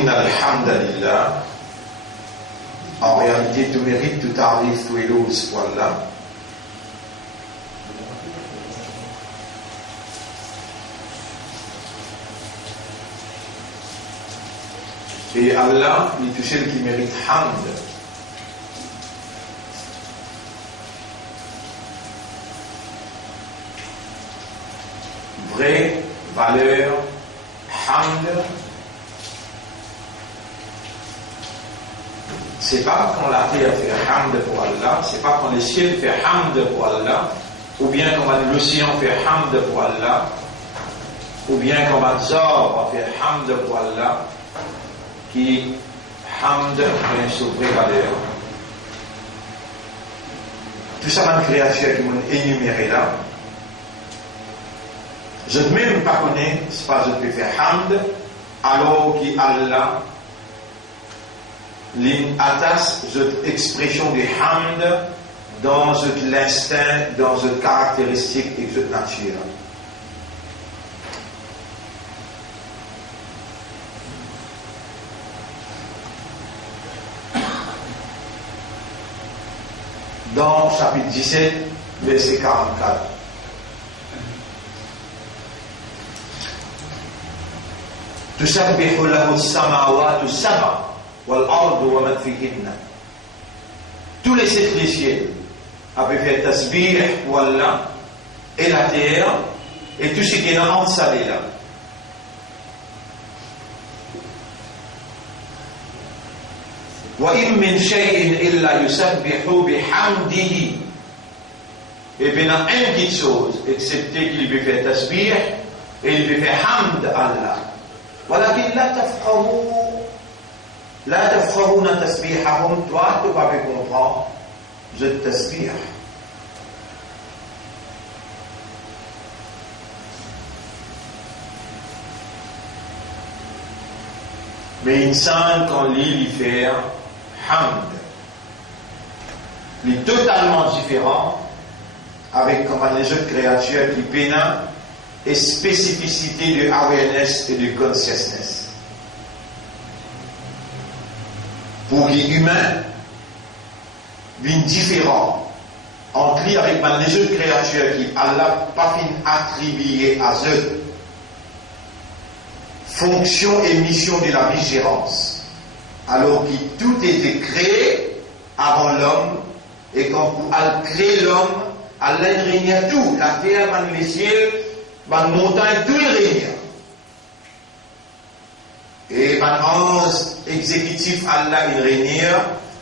Inna alhamdulillah. En réalité, tout mérite, tout arrive, tout éloge pour Allah. Et Allah, il est tout seul qui mérite hamd. Vraie valeur, hamd. C'est pas quand la terre fait hamd pour Allah, c'est pas quand le ciel fait hamd pour Allah, ou bien quand l'océan fait hamd pour Allah, ou bien quand Zor fait hamd pour Allah, qui hamd est sur vraie valeur. Tout ça, une créature qui m'ont énuméré là. Je ne même pas connais, c'est pas je peux faire hamd, alors qu'Allah l'attache cette expression de hamd dans l'instinct, dans cette caractéristique et cette nature. Dans chapitre 17, verset 44. تسبح له السماوات السبع والأرض ومن فيهن. Tous les sept des cieux avaient fait tasbih pour Allah et la terre et tout ce qui est dans ça là. وإن من شيء إلا يسبح بحمده. Et bien, il y a une petite chose, excepté qu'il peut faire tasbih et il peut faire hamd à Allah. ولكن لا تفقهون تسبيحهم. Toi, tu ne peux pas comprendre ce tasbih. Mais l'insan, quand il fait hamd, il est totalement différent avec comme les autres créatures qui peinent et spécificité de awareness et de consciousness. Pour les humains, il est différent entre lui avec les autres créatures qui Allah pas fin attribué à eux fonction et mission de la vigilance, alors que tout était créé avant l'homme, et quand elle crée l'homme, elle règne tout, la terre, les ciels, les montagnes, tout le règne. Et l'ange exécutif, Allah, il règne,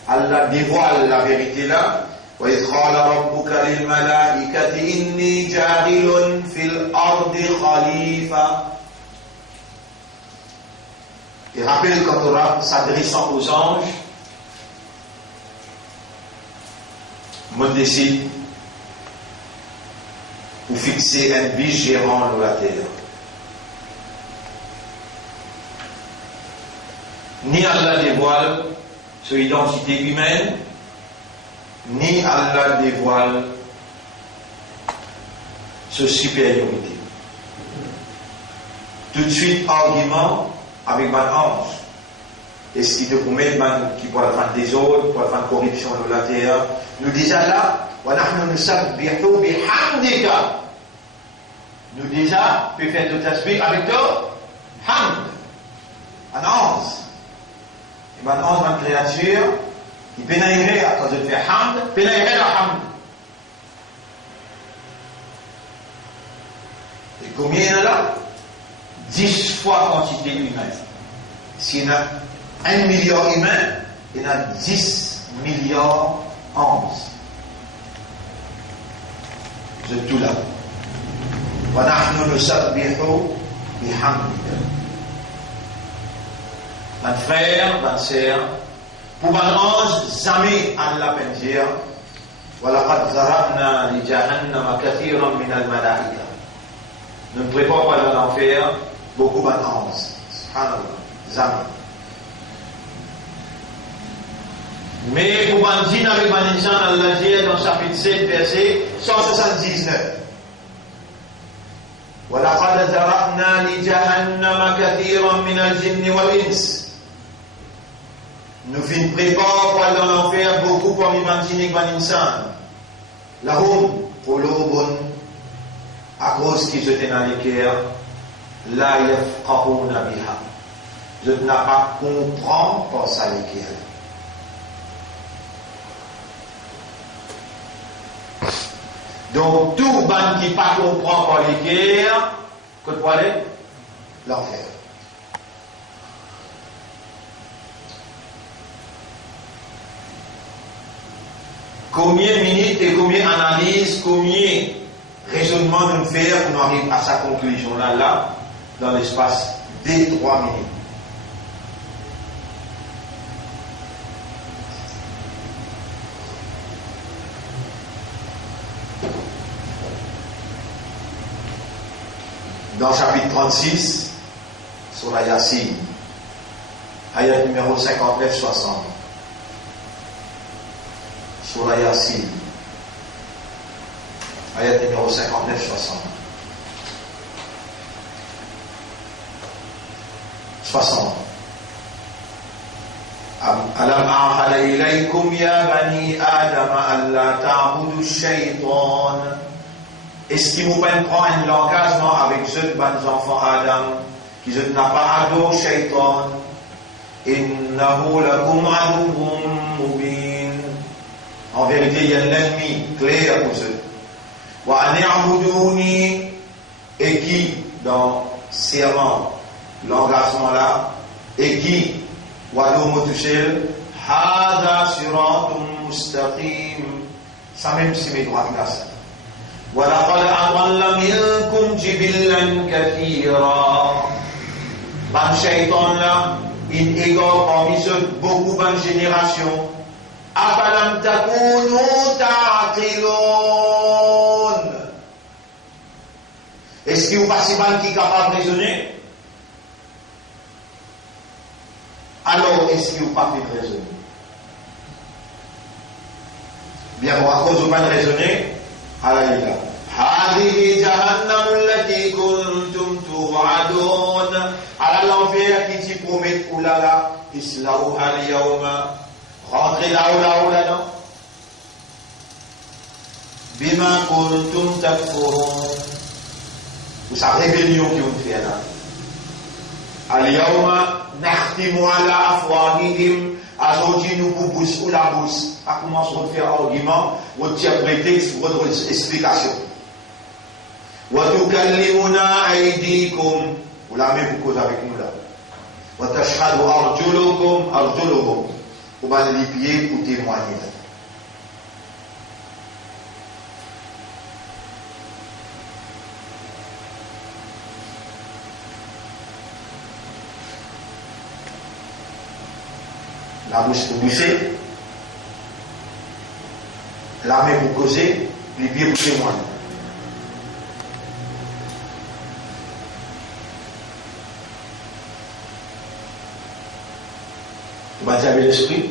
Allah dévoile la vérité là. وإذ قال ربك للملائكة إني جاعل في الأرض خليفة. Et rappelle quand Torah s'adressant aux anges, moi décide ou fixer un vigérant dans la terre. Ni Allah dévoile son identité humaine, ni Allah dévoile sa supériorité. Tout de suite, argument avec un ange. Est-ce qu'il te promet qui pour la fin des autres, pour la fin de corruption de la terre? Nous disons là, nous disons, peut faire tout aspect avec toi, hamd, un ange. Et un ange, une créature, il pénétrerait à cause de faire hamd, pénétrerait la hamd. Et combien il y en a là? 10 fois quantité humaine. S'il y en a 1 milliard humain, il y en a 10 milliards anges. C'est tout là. وَنَحْنُ نُسَبِّحُ بِحَمْدِكَ. Mon frère, ma sœur, pour un ange, jamais à la pendière, وَلَقَدْ ذَرَأْنَا لِجَهَنَّمَ كَثِيرًا مِنَ الْمَلَائِكَةِ. Ne me prépare pas dans l'enfer, beaucoup d'anges. Subhanallah, jamais. Mais pour un dîner avec un insan, Allah dit dans chapitre 7, verset 179. وَلَقَدْ ذَرَأْنَا لِجَهَنَّمَ كَثِيرًا مِنَ الْجِنِّ وَالْإِنسِ nous finissons préparer pour aller dans l'enfer beaucoup pour m'imaginer que l'insan. La hum, pour l'eau à cause qu'ils étaient dans les cœurs, la yafqahuna biha. Je n'ai pas comprendre pour ça les cœurs. Donc, tout ban qui pas comprend par les cœurs, que pour aller l'enfer. Combien de minutes et combien d'analyses, combien de raisonnements nous faire pour nous arriver à sa conclusion là, dans l'espace des 3 minutes. Dans le chapitre 36, sur la Yassine, ayat numéro 59-60. Sur la Yassine, ayat numéro 59-60. Alam a'hala ilaykum ya bani Adam alla ta'budu shaytan. Est-ce qu'il vous prend un engagement avec ceux de enfants Adam qui ne n'a pas adoré shaytan? Innahu lakum aduwwun mubin. En vérité, il y a un ennemi clair pour eux. Wa ani'buduni, et qui, dans serment, l'engagement là, et qui, Wadou Moutushel, Hada Siratum Mustaqim, ça même si mes droits là. وَلَقَدْ أَضَلَّ مِنْكُمْ جِبِلًّا كَثِيرًا. Ban shaitan là, il égore parmi ceux beaucoup de générations. أَفَلَمْ تَكُونُوا تَعْقِلُونَ. Est-ce que vous passez mal qui est capable de raisonner? Alors, est-ce que vous pas fait raisonner? Bien, bon, à cause de pas de raisonner, عليك هذه جهنم التي كنتم توعدون على l'enfer qui t'y promet oulala islauha al-yawma rentrez là-haut là-dedans bima kuntum takfurun. Vous savez rébellion qui vous fait là al-yawma nakhtimu ala afwahihim. Aujourd'hui, nous vous poussons ou la bouche. À commencer à faire argument, ou tirer prétexte, ou votre explication. Wa tukallimuna aydikum. Vous la même cause avec nous là. Wa tashhadu arjuluhum. Vous va les pieds pour témoigner. La bouche pour bousser, la main pour causer, les pieds pour témoigner. Vous avez l'esprit,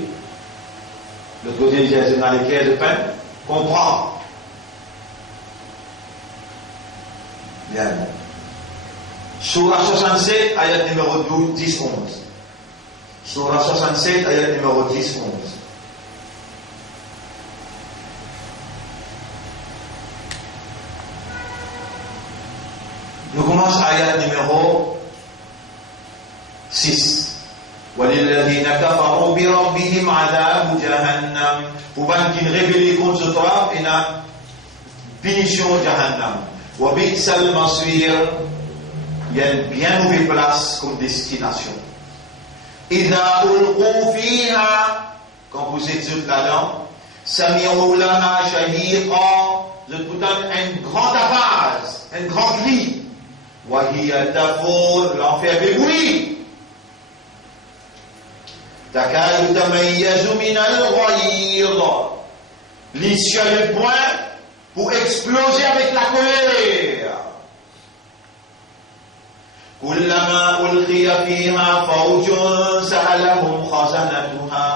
le côté dans les caisses de pain, comprend. Bien. Surah 67, ayat numéro 12, 10, 11. Surah 67, ayat numéro 10, 11. Nous commençons ayat numéro 6. وَلِلَّذِينَ كَفَرُوا بِرَبِّهِمْ عَذَابُ جَهَنَّمْ. Pour ceux qui rébellent contre ce toi, il y a punition Jahannam. وَبِئْسَ الْمَصِيرُ. Il y a une bien mauvaise place comme destination. إِذَا أُلْقُوا فِيهَا. Quand vous êtes là-dedans, سَمِعُوا لَهَا شَهِيقًا. Je vous donne un grand tapage, un grand cri. وَهِيَ تَفُورُ. L'enfer bébouille. تَكَادُ تَمَيَّزُ مِنَ الْغَيْظِ. L'issue le point pour exploser avec la colère. كُلَّمَا أُلْقِيَ فِيهَا فَوْجٌ سَأَلَهُمْ خَزَنَتُهَا.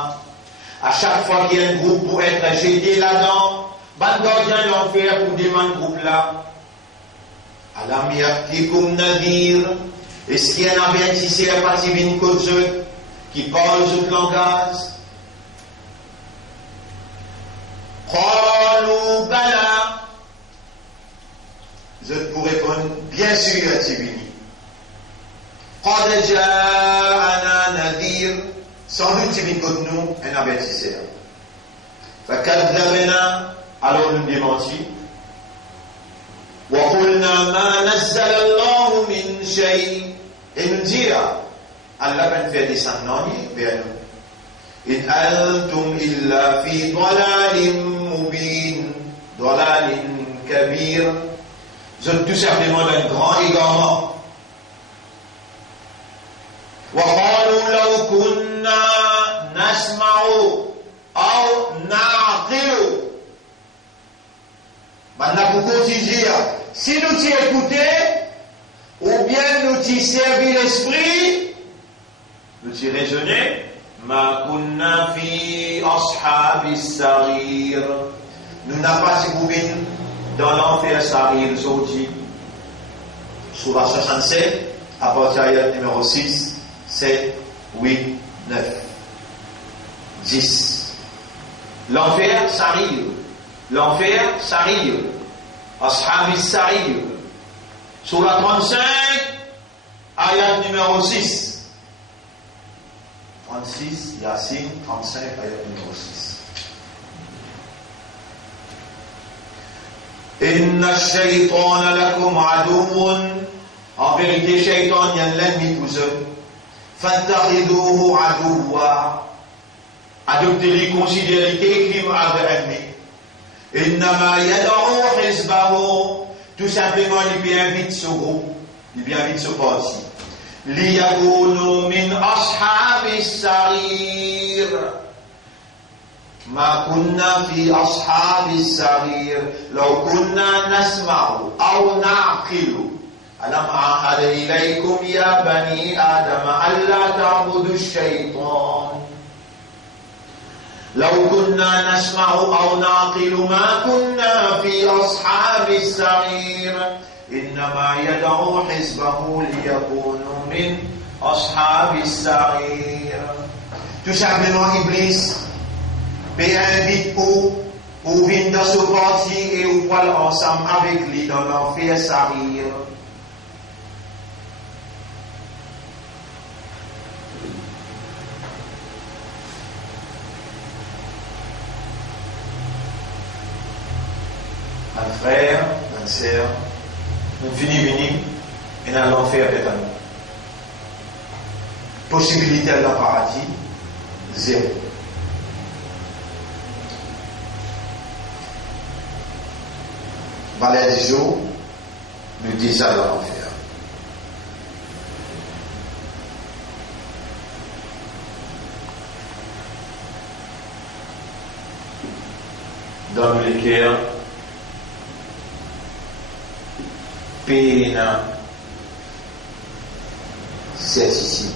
À chaque fois qu'il y a un groupe pour être jeté là-dedans, bandagien l'enfer pour demander groupe là. Alam ya'tikum nadhir. Est-ce qu'il y a un avertisseur parti d'une cause qui parle ce langage? sûr, c'est fini. قد جاءنا نذير, sans doute c'est venu contre nous un avertisseur. فكذبنا, alors nous démentis. وقلنا ما نزل الله من شيء, et nous dire Allah va nous faire descendre vers nous. إن أنتم إلا في ضلال مبين, ضلال كبير, vous êtes tout simplement d'un grand égarement. وقالوا لو كنا نسمع أو نعقل. Maintenant pour continuer, si nous t'y écoutés, ou bien nous t'y servi l'esprit, nous t'y raisonner, ما كنا في أصحاب السعير, nous n'avons pas si vous venez dans l'enfer Sarir, sorti, sur la 67, à partir de numéro 6, 7, 8, 9, 10. L'enfer Sarir, l'enfer Sarir, Ashab Sarir, sur la 35, ayat numéro 6. 36, Yassine, 35, ayat numéro 6. Inna shaytan lakum aduun, en vérité, shaytan, il y a l'ennemi pour eux. Fattakhidouhu aduwa, adoptez-les, considérez-les comme ennemi. Innama yad'u hizbahu, tout simplement, il invite ce groupe, il invite ce parti. ليكونوا من أصحاب السعير ما كنا في أصحاب السعير لو كنا نسمع أو نعقل ألم أعهد إليكم يا بني آدم ألا تعبدوا الشيطان لو كنا نسمع أو نعقل ما كنا في أصحاب السعير إنما يدعو حزبه ليكونوا من أصحاب السعير. Tout simplement, Iblis invite pour venir dans ce parti et on va ensemble avec lui dans l'enfer Sarir. Un frère, une sœur, nous finissons et dans l'enfer est à nous. Possibilité dans le paradis, zéro. Valère du jour, nous dit ça dans l'enfer. Dans le cœur, peine, certitude,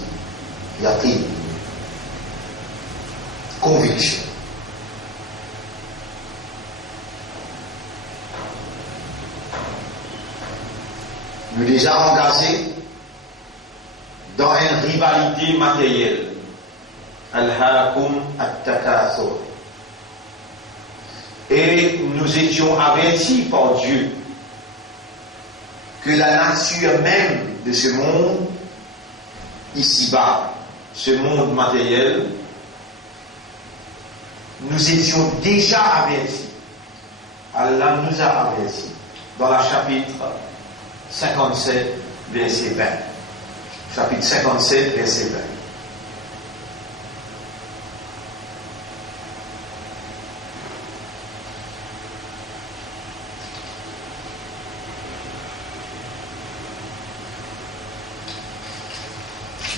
yaqin, conviction. Nous déjà engagés dans une rivalité matérielle. Al-Hakum at-Takathur. Et nous étions avertis par Dieu que la nature même de ce monde, ici-bas, ce monde matériel, nous étions déjà avertis. Allah nous a avertis dans le chapitre 57, verset 20. Chapitre 57, verset 20.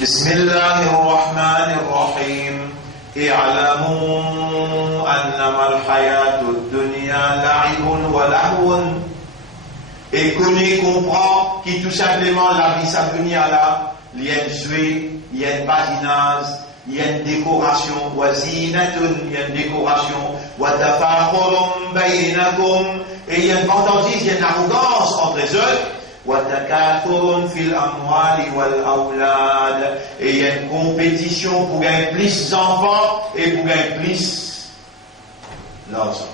بسم الله الرحمن الرحيم اعلموا أنما الحياة الدنيا لعب ولهو. Et connaît, comprend qui tout simplement la vie sa dunya là, il y a une jouet, il y a une badinage, il y a une décoration, wazinatun, il y a une décoration, watafakhurun bainakum, et il y a une fantaisie, il y a une arrogance entre eux. وَتَكَاثُرٌ فِي الْأَمْوَالِ وَالْأَوْلَادِ, et il y a une compétition pour gagner plus d'enfants et pour gagner plus l'argent.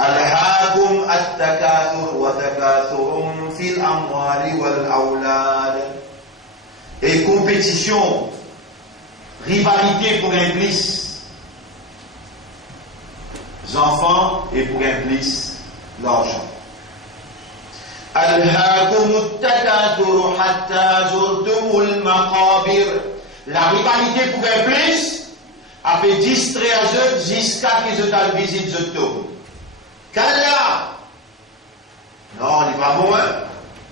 أَلْهَاكُمْ التكاثر وتكاثر في الأموال والأولاد. Et compétition, rivalité pour un plus enfants et pour un plus l'argent. ألهاكم التكاثر حتى زرتم المقابر. La rivalité pour un plus a fait distraire eux jusqu'à qu'ils aient visité ce tombe. Kalla. Non, on n'est pas bon, hein?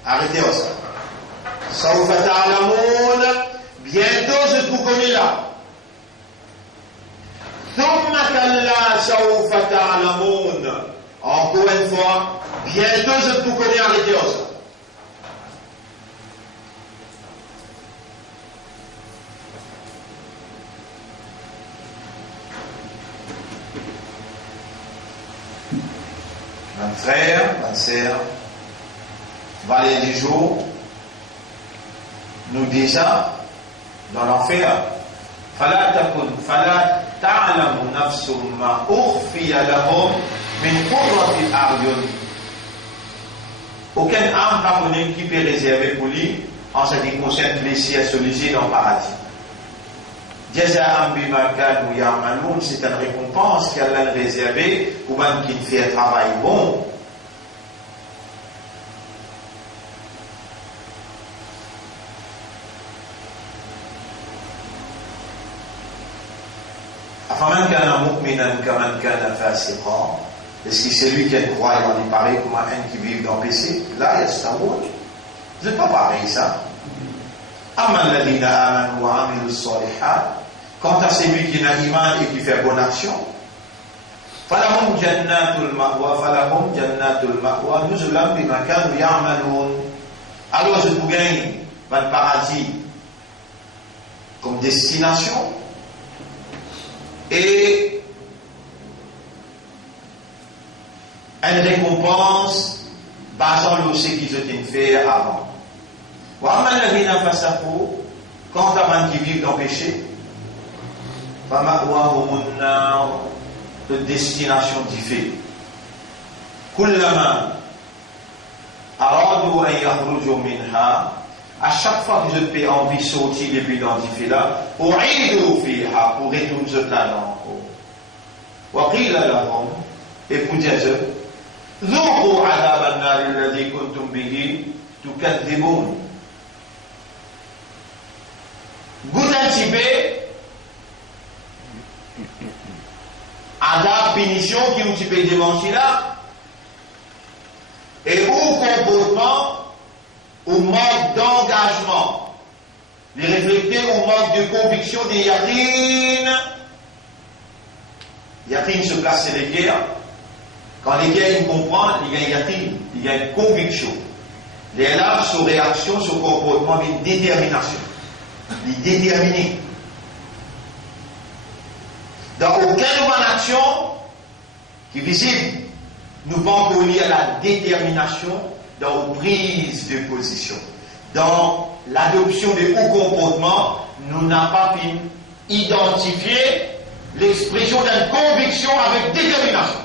Arrêtez ça. Sawfa ta'lamoun. Bientôt, je vous connais là. Thumma kalla sawfa ta'lamoun. Encore une fois, bientôt, je vous connais. Arrêtez ça. Un frère, ma sœur, valet du jour, nous déjà dans l'enfer. فلا تعلم نفس ما أخفي لهم من قرة الأعين. Aucune âme pas connue qui peut réserver pour lui en ce qui concerne les cieux sollicités dans le paradis. Jaza'an bima kanu ya'malun, c'est une récompense qu'Allah a réservée pour ceux qui font un travail bon. أفمن كان مؤمنا كمن كان فاسقا. Est-ce que c'est lui qui est croyant, il est pareil comme un qui vit dans le péché? Là, yastawoun. C'est pas pareil ça. أما الذين آمنوا وعملوا الصالحات. Quant à celui qui n'a iman et qui fait bonne action, فلهم جنات المأوى نزلا بما كانوا يعملون. Alors je vous gagne le paradis comme destination et une récompense basant le ce qu'ils ont fait avant. وأما الذين فسقوا. Quant à ceux qui vivent dans le péché, فمأواهم النار, de destination différée. كلما أرادوا أن يخرجوا منها. À chaque fois que je fais envie de sortir depuis l'enfer là, أعيدوا فيها, pour retourner là encore. وقيل لهم, et pour dire ذوقوا عذاب النار الذي كنتم به تكذبون. Goûtez un petit peu à la punition qui nous peut démentir là, et au comportement, au manque d'engagement, les réfléchir au manque de conviction des yaqin. Yaqin se place sur les guerres. Quand les guerres comprennent, il y a yaqin, il y a une conviction. Les larmes sont réaction sur le comportement, mais une détermination. Il est déterminé. Dans aucune bonne action qui est visible, nous pouvons lier à la détermination dans la prise de position. Dans l'adoption de hauts comportements, nous n'avons pas pu identifier l'expression d'une conviction avec détermination.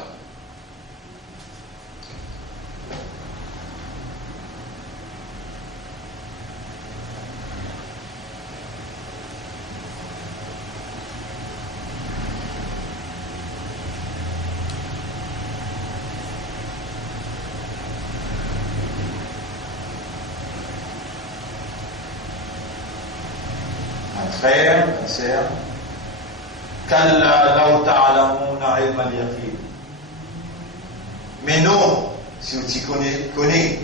Frère, ma sœur, Kalla law ta'lamuna ilma al-yaqin. Mais non, si vous connaissez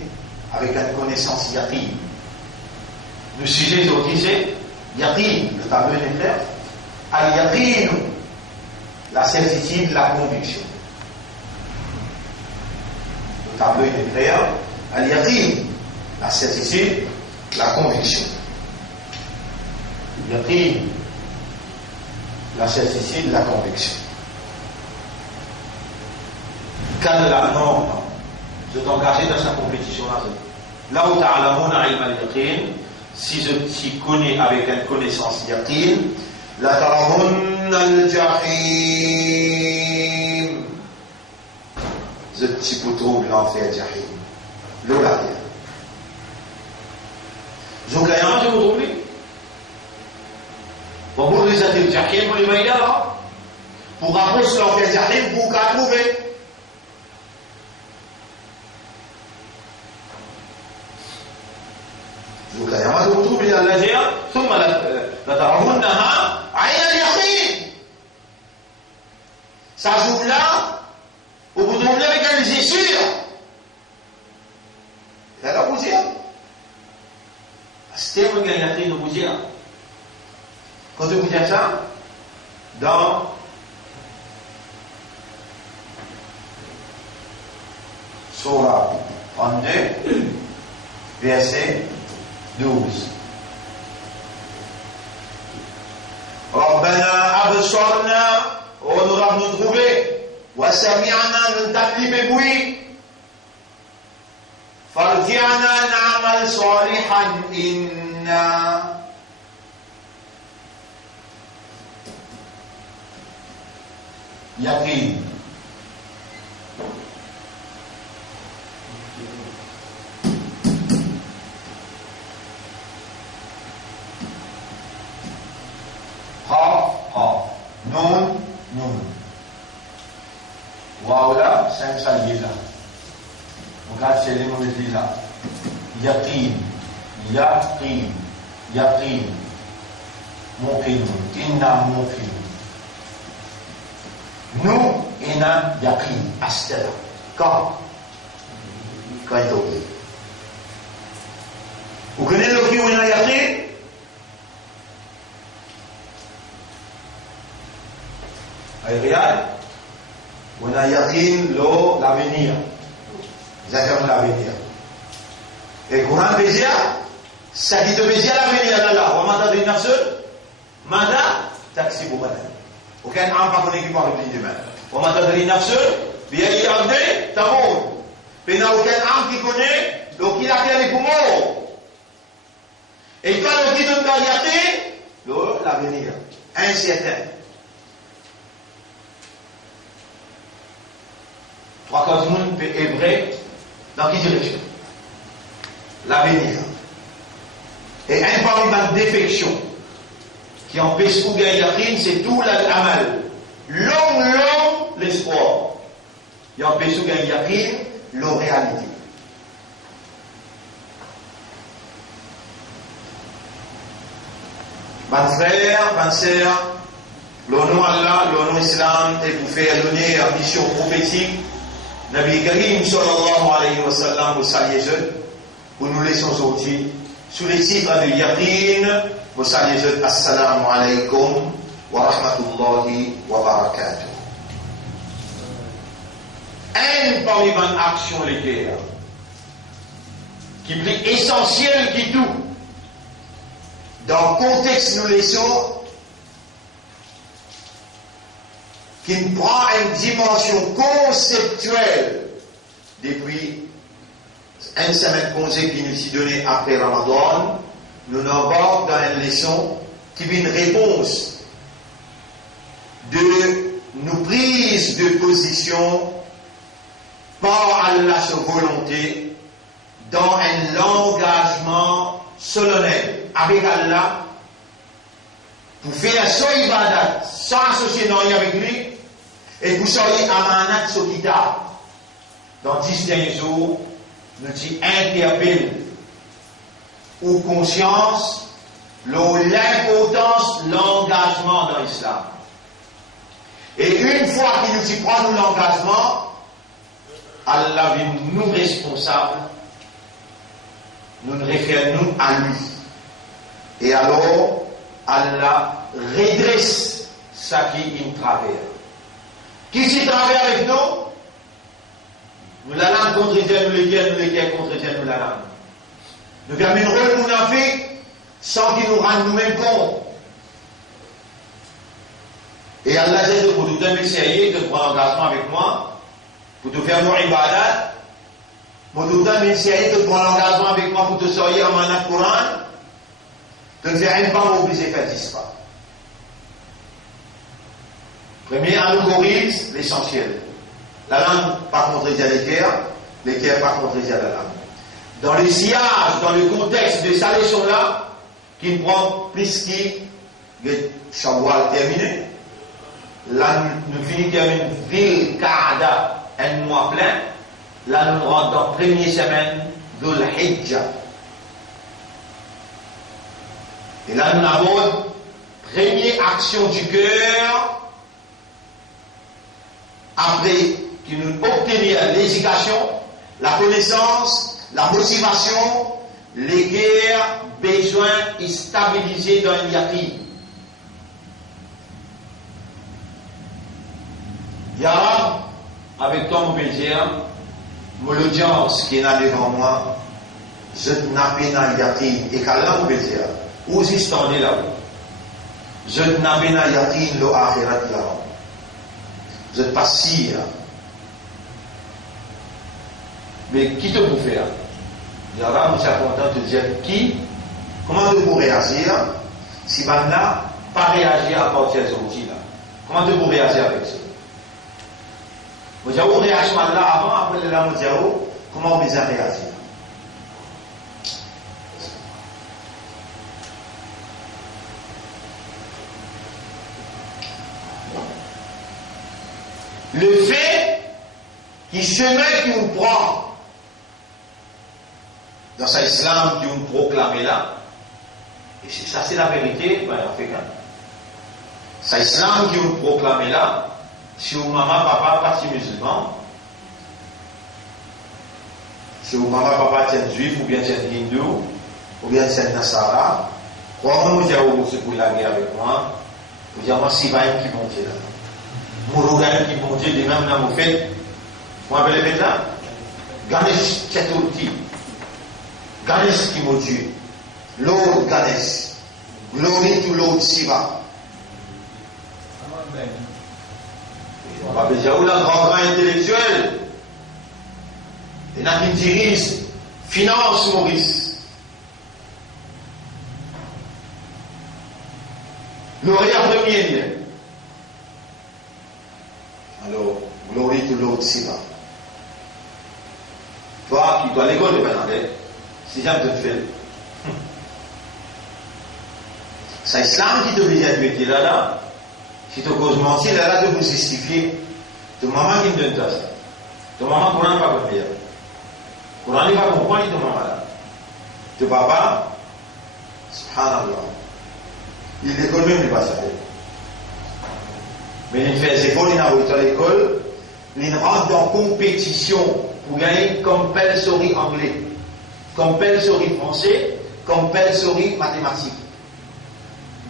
avec une connaissance yaqin. Le sujet aujourd'hui c'est yaqin, le tableau est clair. Al-yaqin, la certitude, la conviction. Le tableau est clair. Al-yaqin, la certitude, la conviction. Yaqin, la certitude, la conviction. Kalla, non, je t'engageais dans sa compétition-là. Là où ta'lamuna ilma al-yaqin, si je t'y connais avec une connaissance yaqin, la tarawunna al-jahim, je si vous trouvez l'enfer Jahim. Le la pierre. Zoukayama, je vous trouve. Pour vous, les athlètes Jahim, vous les voyez là. Pour rapprocher l'enfer Jahim, vous qu'à trouver. Zoukayama, je vous trouve. Allah dit, ثم لترونها عين اليقين. Ça joue là, au bout de mon avec un les sûr. Et alors vous dire, c'était un gagnant de vous dire. Quand je vous dis ça, dans Surah 32, verset 12. ربنا أبصرنا ونرى نتغبي وسمعنا ننتقل ببوي فارجعنا نعمل صالحا إنا يقين نون نون واو là 5 saliers là on regarde chez les mauvaises là yaqin yaqin yaqin muqin inna muqin nous inna yaqin astara quand il est ok vous connaissez le qui ou inna yaqin. Regarde, on a yakin l'avenir. Exactement l'avenir. Et Coran Bézia, ça dit de Bézia l'avenir là. On m'a donné une nafse, manda, taxi pour madame. Aucun âme pas connu qui parle de demain. On m'a donné une nafse, bien il a donné, t'as mort. Mais il n'y a aucun âme qui connaît, donc il a fait les poumons. Et quand on dit de yakin, l'avenir, incertain. Trois quarts du monde est vrai dans quelle direction? L'avenir. Et un parmi les défections qui empêche de gagner yakin, c'est tout l'amal. Long l'espoir. Qui empêche de gagner yakin, la réalité. Mes frères, mes sœurs, le nom Allah, le nom Islam, et vous faire donner la mission prophétique. Nabi Karim sallallahu alayhi wa sallam, vous saluez jeunes, vous nous laissons sortir sous les titres de Yaqin, vous saluez jeunes, assalamu alaykum wa rahmatullahi wa barakatuh. Un parmi les actions les guerres, qui est plus essentiel que tout, dans le contexte nous laissons, qui prend une dimension conceptuelle depuis une semaine congé qui nous est donnée après Ramadan, nous n'abordons dans une leçon qui est une réponse de nos prises de position par Allah sa volonté dans un engagement solennel avec Allah pour faire son ibadat sans associer non avec lui et vous soyez amanat sokita. Dans 10 derniers jours, nous interpellons aux consciences l'importance de l'engagement dans l'islam. Et une fois qu'il nous y prend l'engagement, Allah veut nous responsables, nous nous référons à lui. Et alors, Allah redresse ce qui est travers. Qui s'y travers avec nous? Nous la langue contre Dieu, nous les guerres contre Dieu, nous la langue. Nous avons une rôle mounafik sans qu'il nous rende nous-mêmes compte. Et Allah dit pour nous essayer de prendre engagement avec moi, pour te faire nos ibadat, pour nous essayer de prendre engagement avec moi pour te sortir en manat Coran, de ne faire un pas mobiliser faire 10 pas. Premier, algorithme, l'essentiel. La langue, pas contredire l'équerre, pas contredire la langue. Dans le sillage, dans le contexte de sa leçon-là, qui prend plus que Shawwal terminé, là, nous finissons par une ville Kaada, un mois plein. Là, nous rentrons dans la première semaine de l'Hijjah. Et là, nous avons première action du cœur, après qui nous obtenir l'éducation, la connaissance, la motivation, les guerres, besoin et stabiliser dans le yaqin. Yara, avec toi, mon plaisir, mon audience qui est là devant moi, je n'ai pas de yaqin, et qu'Allah, mon plaisir, où est-ce que là-haut? Je n'ai pas de yaqin, le akhirat là-haut. Je ne pas si. Mais qui te peut faire? Yara, nous sommes contents de te dire qui, comment tu peux réagir si maintenant, pas réagir à partir de ce outil-là. Comment tu peux réagir avec ça? Vous avez une réaction là avant, après là, vous avez comment vous avez réagi? Le fait qui chemin qui vous prend dans cet islam qui vous proclame là, et c'est ça, c'est la vérité, ben, africain. Cet islam qui vous proclame là, si vous maman, papa, parti musulman, si vous maman, papa, tiennent juif, ou bien tiennent hindou, ou bien tiennent nasara, comment vous dire, vous secouez la guerre avec moi, vous dire, moi, si va qui monte là. Mon organe qui monte, des mêmes dans mon fait, vous m'appelez maintenant, Ganesh Chaturthi, Ganesh qui monte, Lord Ganesh, glory to Lord Shiva. On va dire, où la grand intellectuel, il y en a qui dirigent, finance Maurice. Lauréat premier. Alors, glory to Lord Shiva. Toi qui dois l'école de Bernadette, si j'aime te faire. C'est l'islam qui t'oblige à te mettre là. Si tu causes mentir, là, de vous justifier. De maman qui me donne ça. De maman, Coran pas comprendre. Coran n'est pas comprendre, de maman là. De papa, subhanallah. Il est l'école même, il va savoir. Mais il fait les écoles, il n'a pas à l'école, il rentre en compétition pour gagner compulsory anglais, compulsory français, compulsory mathématiques.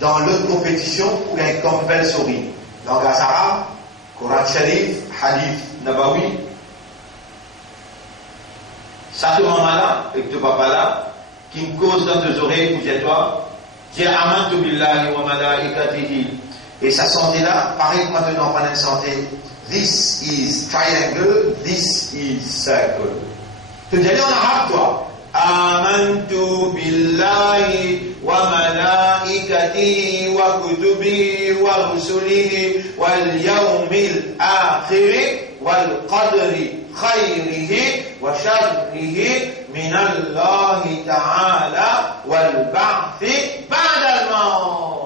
Dans l'autre compétition, pour gagner compulsory langage arabe, Coran Sharif, Hadith, Nabawi. Ça te maman là, avec ton papa là, qui me cause dans tes oreilles pour dire toi, dis amantu billahi wa malaikatihi. Et sa santé là, pareil que maintenant on prend une santé. This is triangle, this is circle. Tu dis en arabe toi. Amantu billahi wa malaikatihi wa kutubihi wa rusulihi wal yawmil akhir wal qadri khayrihi wa sharrihi min Allah ta'ala wal ba'thi ba'da al-maut.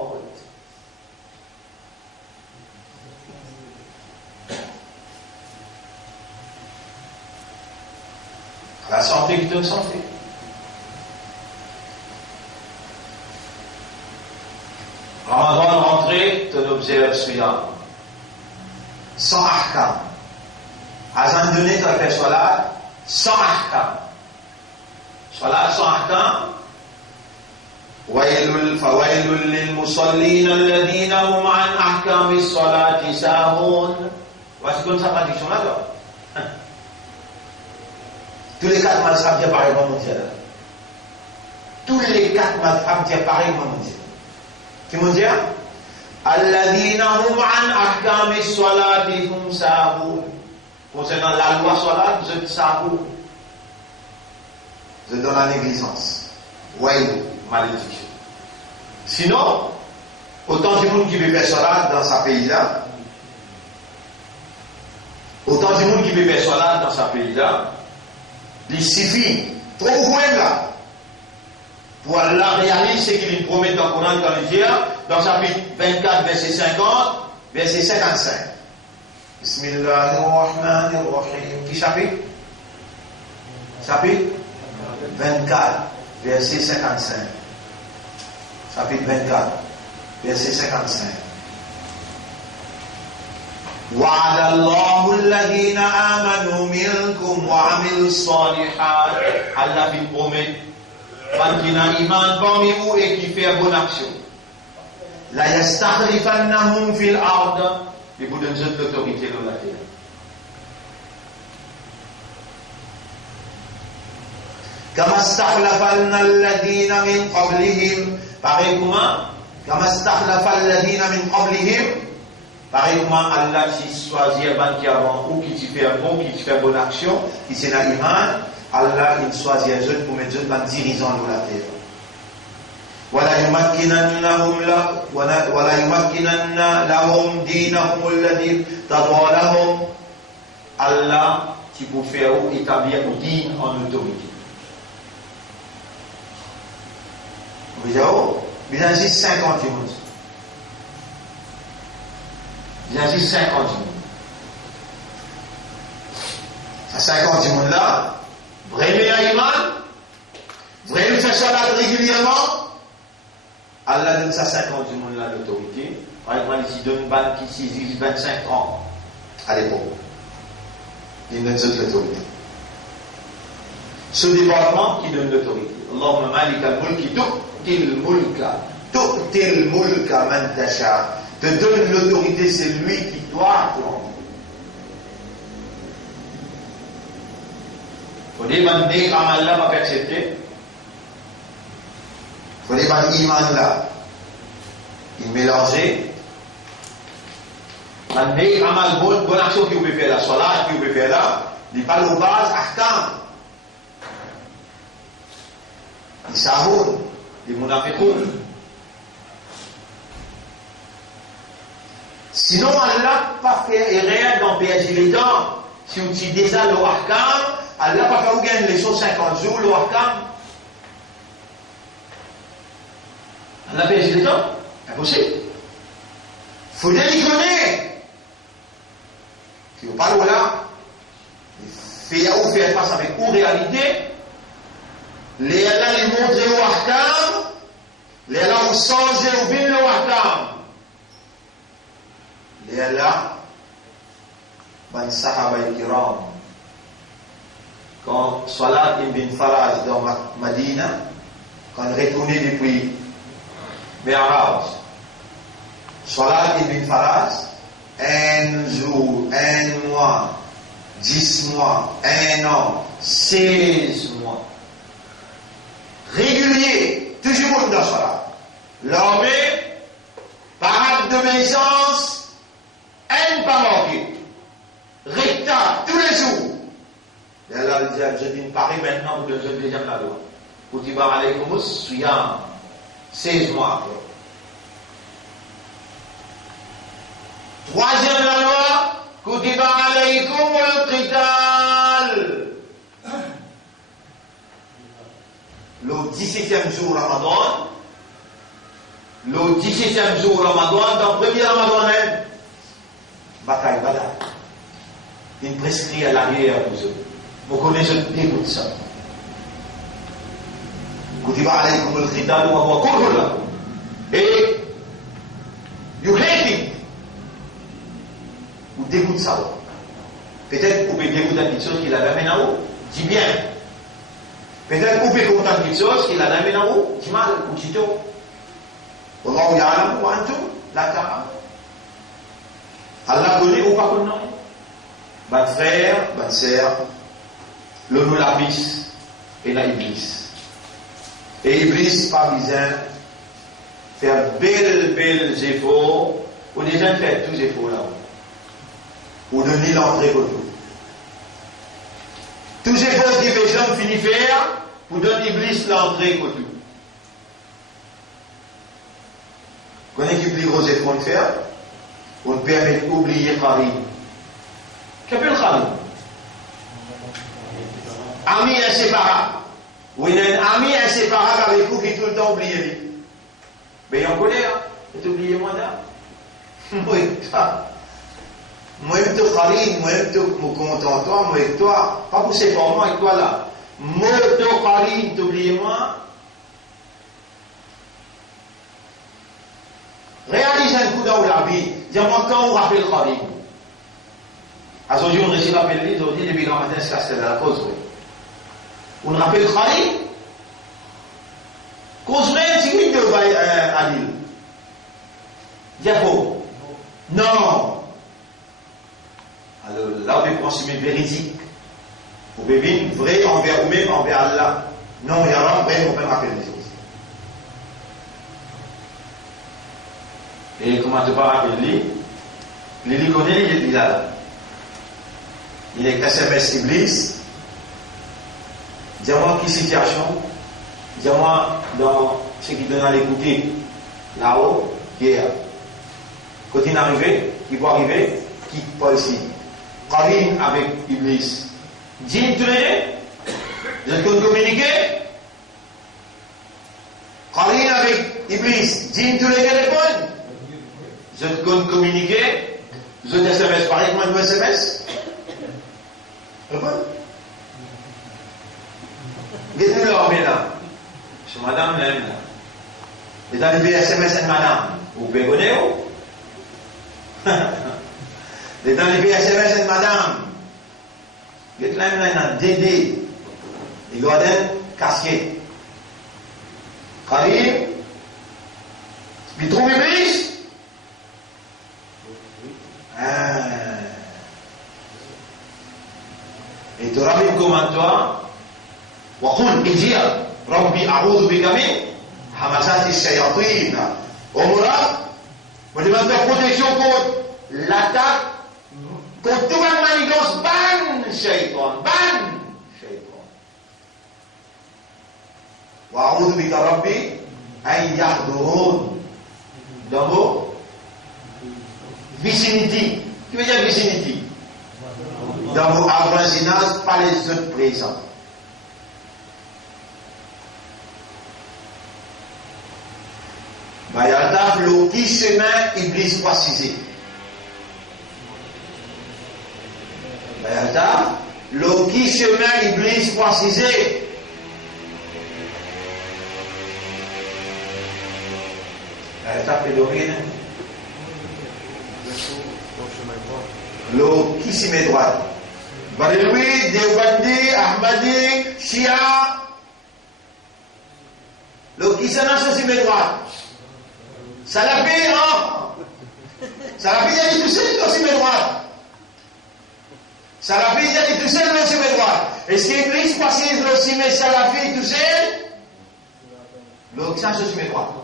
La santé qui donne santé. Avant de rentrer, tu observes celui-là. Sans ahkam. Azan donné, tu as fait salat sans ahkam. Salat sans ahkam. فويل للمصلين الذين هم عن أحكام الصلاة ساهون. Voici comme ça, pas diction là. Tous les quatre mazhabs disent pareillement mondial. Tous les quatre mazhabs disent pareillement mondial. Qui m'ont dit Alladina hum an ahkami salati hum sahun. Concernant la loi salat, vous êtes sahun. Vous êtes dans la négligence. Waïd, malédiction. Sinon, autant du monde qui veut faire salat dans sa pays-là, autant du monde qui peut faire cela dans sa pays-là, il suffit, trop loin là, pour Allah réaliser ce qu'il promet dans le Coran dans le Jihad, dans chapitre 24, verset 50, verset 55. Bismillahirrahmanirrahim. Qui chapitre? Chapitre 24, verset 55. Chapitre 24, verset 55. وعد الله الذين آمنوا منكم وعملوا الصالحات. Allah vous promet qui n'a iman parmi vous et qui fait bonne action. La yastakhlifannahum fil ard. Il vous donne l'autorité dans la terre. Kama stakhlafalna alladhina min qablihim. Pareil comment? Kama stakhlafa alladhina min qablihim. Pareil comment Allah qui choisit un qui avant ou qui fait un bon, qui fait bonne action, qui c'est la iman, Allah il choisit un jeune pour mettre un dirigeant dans la terre. ولا يمكنن لهم دينهم الذي تضوى لهم. Allah qui peut faire établir un digne en autorité. Vous voyez, il y a 50 minutes. Il y a 50 minutes. À 50 minutes là, vraiment iman, vraiment faire salat régulièrement. Allah donne ça 50 du monde là l'autorité. Par exemple, ici donne une balle qui saisit 25 ans à l'époque. Il donne cette l'autorité. Ce département qui donne l'autorité. Allahumma malika al-mulki tu'til mulka man tasha. Te donne l'autorité, c'est lui qui doit te rendre. Faut dire que Allah m'a accepté. Il faut les ban iman là. Il mélangeait. Mais amal bonne action qui vous pouvez faire là, salat qui vous pouvez faire là, il parle aux bases, ahkam. Il s'avoue, il munafiqoun. Sinon, Allah pas faire erreur dans perdre les temps. Si on dit déjà le ahkam, Allah pas faire ou gagner les 150 jours, le ahkam. On a perdu le temps, impossible. Il faut déliconner. Si on parle là, faire ou faire face avec une réalité, les Allah les montrer au ahkam, les Allah ont changé au bin le ahkam. Les Allah, ban sahaba kiram, quand Salat ibn Faraj dans Madina, quand il retournait depuis Mi'raj, Salat ibn Faraj, un jour, un mois, 10 mois, un an, 16 mois. Régulier, toujours dans Salat. L'armée, parade de médisance, un pas manqué. Recta, tous les jours. Et Allah dit, je dis, Paris maintenant, vous devez déjà la loi. Kutiba alaykum siyam. 16 mois après. Troisième la loi, Kutiba alaykum al-qital. Le 17e jour Ramadan, le 17e jour Ramadan, dans le premier Ramadan même, bataille, bataille. Il prescrit à l'arrière pour eux. Vous connaissez le dégoût de ça. Kutiba alaykum al-qital wa huwa kurhun lakum. Et you hate it. Vous dégoûtez ça. Peut-être que vous pouvez dégoûter une chose qu'il a ramené en haut. Dis bien. Peut-être que vous pouvez comprendre une chose qu'il a ramené en haut. Dis mal ou dis tout. Wallahu ya'lamu wa antum la ta'lamun. Allah connaît ou pas connaît. Votre frère, votre sœur, le nous l'abis et la Iblis. Et Iblis, pas besoin faire belles efforts, ou déjà faire tous les efforts là-haut. Pour donner l'entrée pour tout. Tous les efforts que les gens finissent faire, pour donner Iblis l'entrée pour tout. Vous connaissez qui plus gros efforts de faire? On permet d'oublier Karim. Qu'appelle Karim? inséparable. Ou il y a un ami inséparable avec vous qui est tout le temps oublié. Mais il en connaît, hein. Tu oublié moi là? Moi, toi. Moi, je te kharim, moi, je te content toi, moi, et toi. Pas pour c'est pour moi et toi là. Moi, je te kharim, tu oublié moi. Réalise un coup dans la vie. Dis-moi quand on rappelle kharim. Aujourd'hui, on réussit à rappeler, aujourd'hui, depuis le matin, c'est casse la cause. On rappelle kharim. Cause rien, c'est qui de à l'île. Diapo. Non. Alors là, on peut consommer véridique. Vous pouvez vivre vrai envers vous-même, envers Allah. Non, il y a un vrai, on peut rappeler les choses. Et comment tu vas rappeler lui? Il connaît, il est là. Il est SMS Iblis. Dis-moi quelle situation. Dis-moi dans ce qui donne à l'écouter. Là-haut, hier. Quand il est arrivé, il va arriver, qui pas ici. Karim avec Iblis. Dis tous les deux. Vous êtes communiquer. Karim avec Iblis. Dis tous les deux répondent. Vous êtes communiquer. Vous êtes SMS. Pareil que moi, une SMS. Répondez. Dites-nous là, là. C'est madame, là. Et dans les SMS de madame. Vous pouvez connaître? Et dans les SMS de madame. Dites là, maintenant, Dédé. Il doit être casqué. Karim. Il trouve Iblis. Et tu ramènes comment toi? وقل اجي ربي اعوذ بك من همزات الشياطين ومراد ولمن protection contre l'attaque contre toute manigance ban shaitan واعوذ بك ربي ان يحضرون dans vos vicinity. Qui veut dire vicinity? Dans vos avoisinages, pas les autres présents. Il y a le tableau qui chemin Iblis précisé. Il y a le tableau qui chemin Iblis précisé. Il y a le tableau d'origine. Le qui s'y met droite. Baréloui, Deobandi, Ahmadi, Shia. Le qui s'y met droite. Salafi, hein? Salafi, il y a dit tout seul, il s'y met droite. Salafi, il y a dit tout seul, il s'y met droite. Est-ce qu'Iblis précise le s'y met Salafi tout seul? Le qui s'y met droite.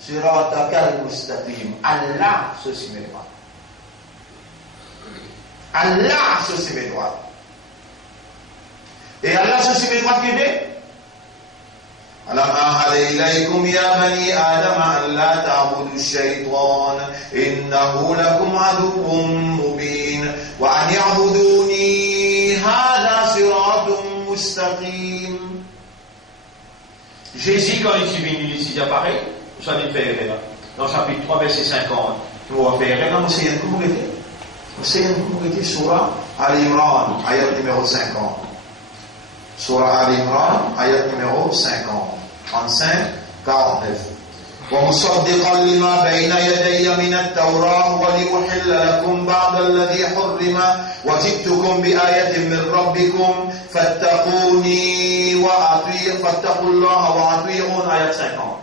Siratakal mustaqim. Allah se s'y met droite. Allah se met droit. Et Allah se met droit qui est? ألم أعهد إليكم يا بني آدم أن لا تعبدوا الشيطان إنه لكم عدو مبين وأن يعبدوني هذا صراط مستقيم. Jésus, quand il est venu ici, il apparaît, vous savez le faire, dans le chapitre 3, verset 50. Vous va faire, non, c'est un coup, c'est un coup qui est Surah Al-Imran, ayat numéro 50. Surah Al-Imran, ayat numéro 50. 35, 49. ومصدقا لما بين يدي من التوراة ولأحل لكم بعض الذي حرم وجئتكم بآية من ربكم فاتقوني فاتقوا الله وأطيعون آية 50.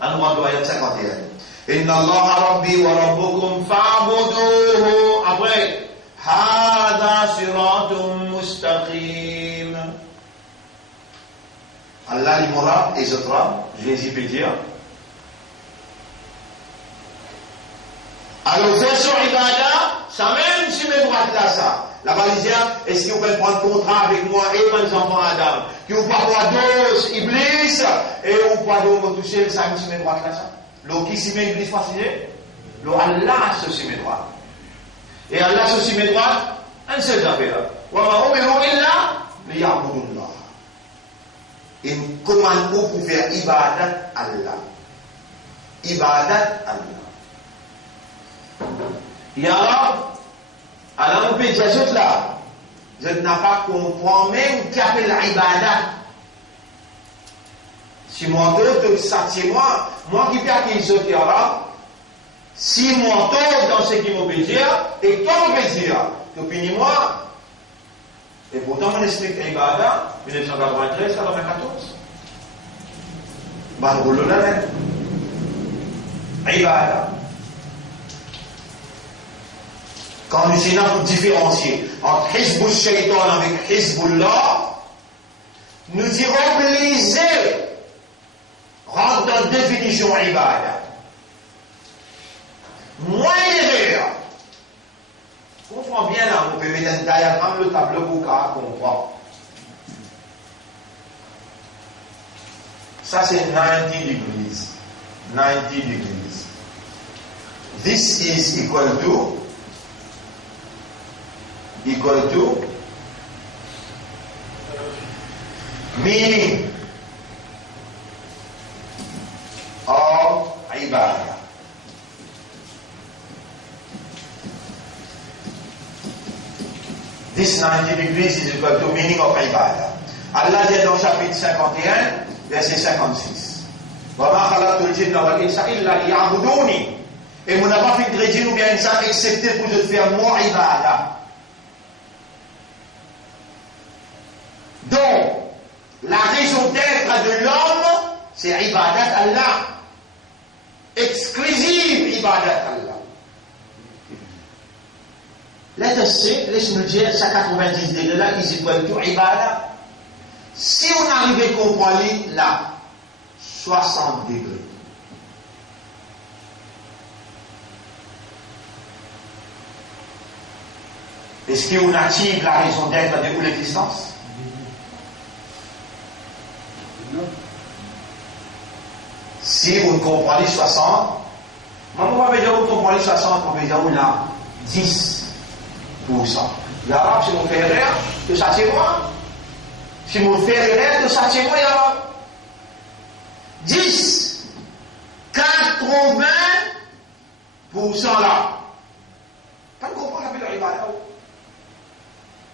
Là nous rendons آية 51. إن الله ربي وربكم فاعبدوه. Après هذا صراط مستقيم. Allah l'imora et Zotra, Jésus peut dire. Alors, version Ibada, ça même si mes droits là, ça. La Valisia, est-ce que vous pouvez prendre contrat avec moi et mes enfants Adam? Que vous pouvez avoir dos Iblis et vous pouvez me toucher, ça même si mes droits là, ça. Le qui s'y met Iblis fasciné? Le Allah se s'y met droit. Et Allah se s'y met droit, un seul affaire. Wa ma umiru illa liya'budullah. une commande pour faire ibadat Allah. Ibadat Allah. Ya Rab, alors on peut dire ça là. Je n'ai pas compris même qui appelle ibadat. Si moi d'autres, ça c'est moi qui peux acquérir ce qui Rab. Si moi d'autres dans ce qui m'obéit, et toi m'obéit, tu finis moi. Et pourtant, on explique Ibadah, 1993, 1994. Barboulou la même. Ibadah. Quand nous essayons de différencier entre Hizbul Shaitan avec Hizbullah, nous irons obligés rendre dans la définition Ibadah. Moins erreur. Comprends bien là, on peut mettre un diagramme, le tableau pour qu'on comprend. Ça c'est 90 degrees. 90 degrees. This is equal to meaning of ibadah. This 90 degrees is equal to meaning of ibadah. Allah dit dans chapitre 51, verset 56. وَمَا خَلَقْتُ الْجِنَّ وَالْإِنسَ إِلَّا لِيَعْبُدُونِ. Et on n'a pas fait de djinn ou bien insan excepté pour te faire moi ibadah. Donc, la raison d'être de l'homme, c'est ibadat Allah. Exclusive ibadat Allah. Let us say, laisse-nous dire, 190 degrés là, is equal to ibadah. Si on arrive à comprendre là, 60 degrés. Est-ce qu'on active la raison d'être de l'existence? Si vous comprenez 60, on va dire vous comprenez 60, on va dire on a 10%. L'arabe, si vous faites erreur, que ça c'est moi. Si vous faites erreur, que ça c'est moi, l'arabe. 10, 80% là. Pas comprendre la ibadah.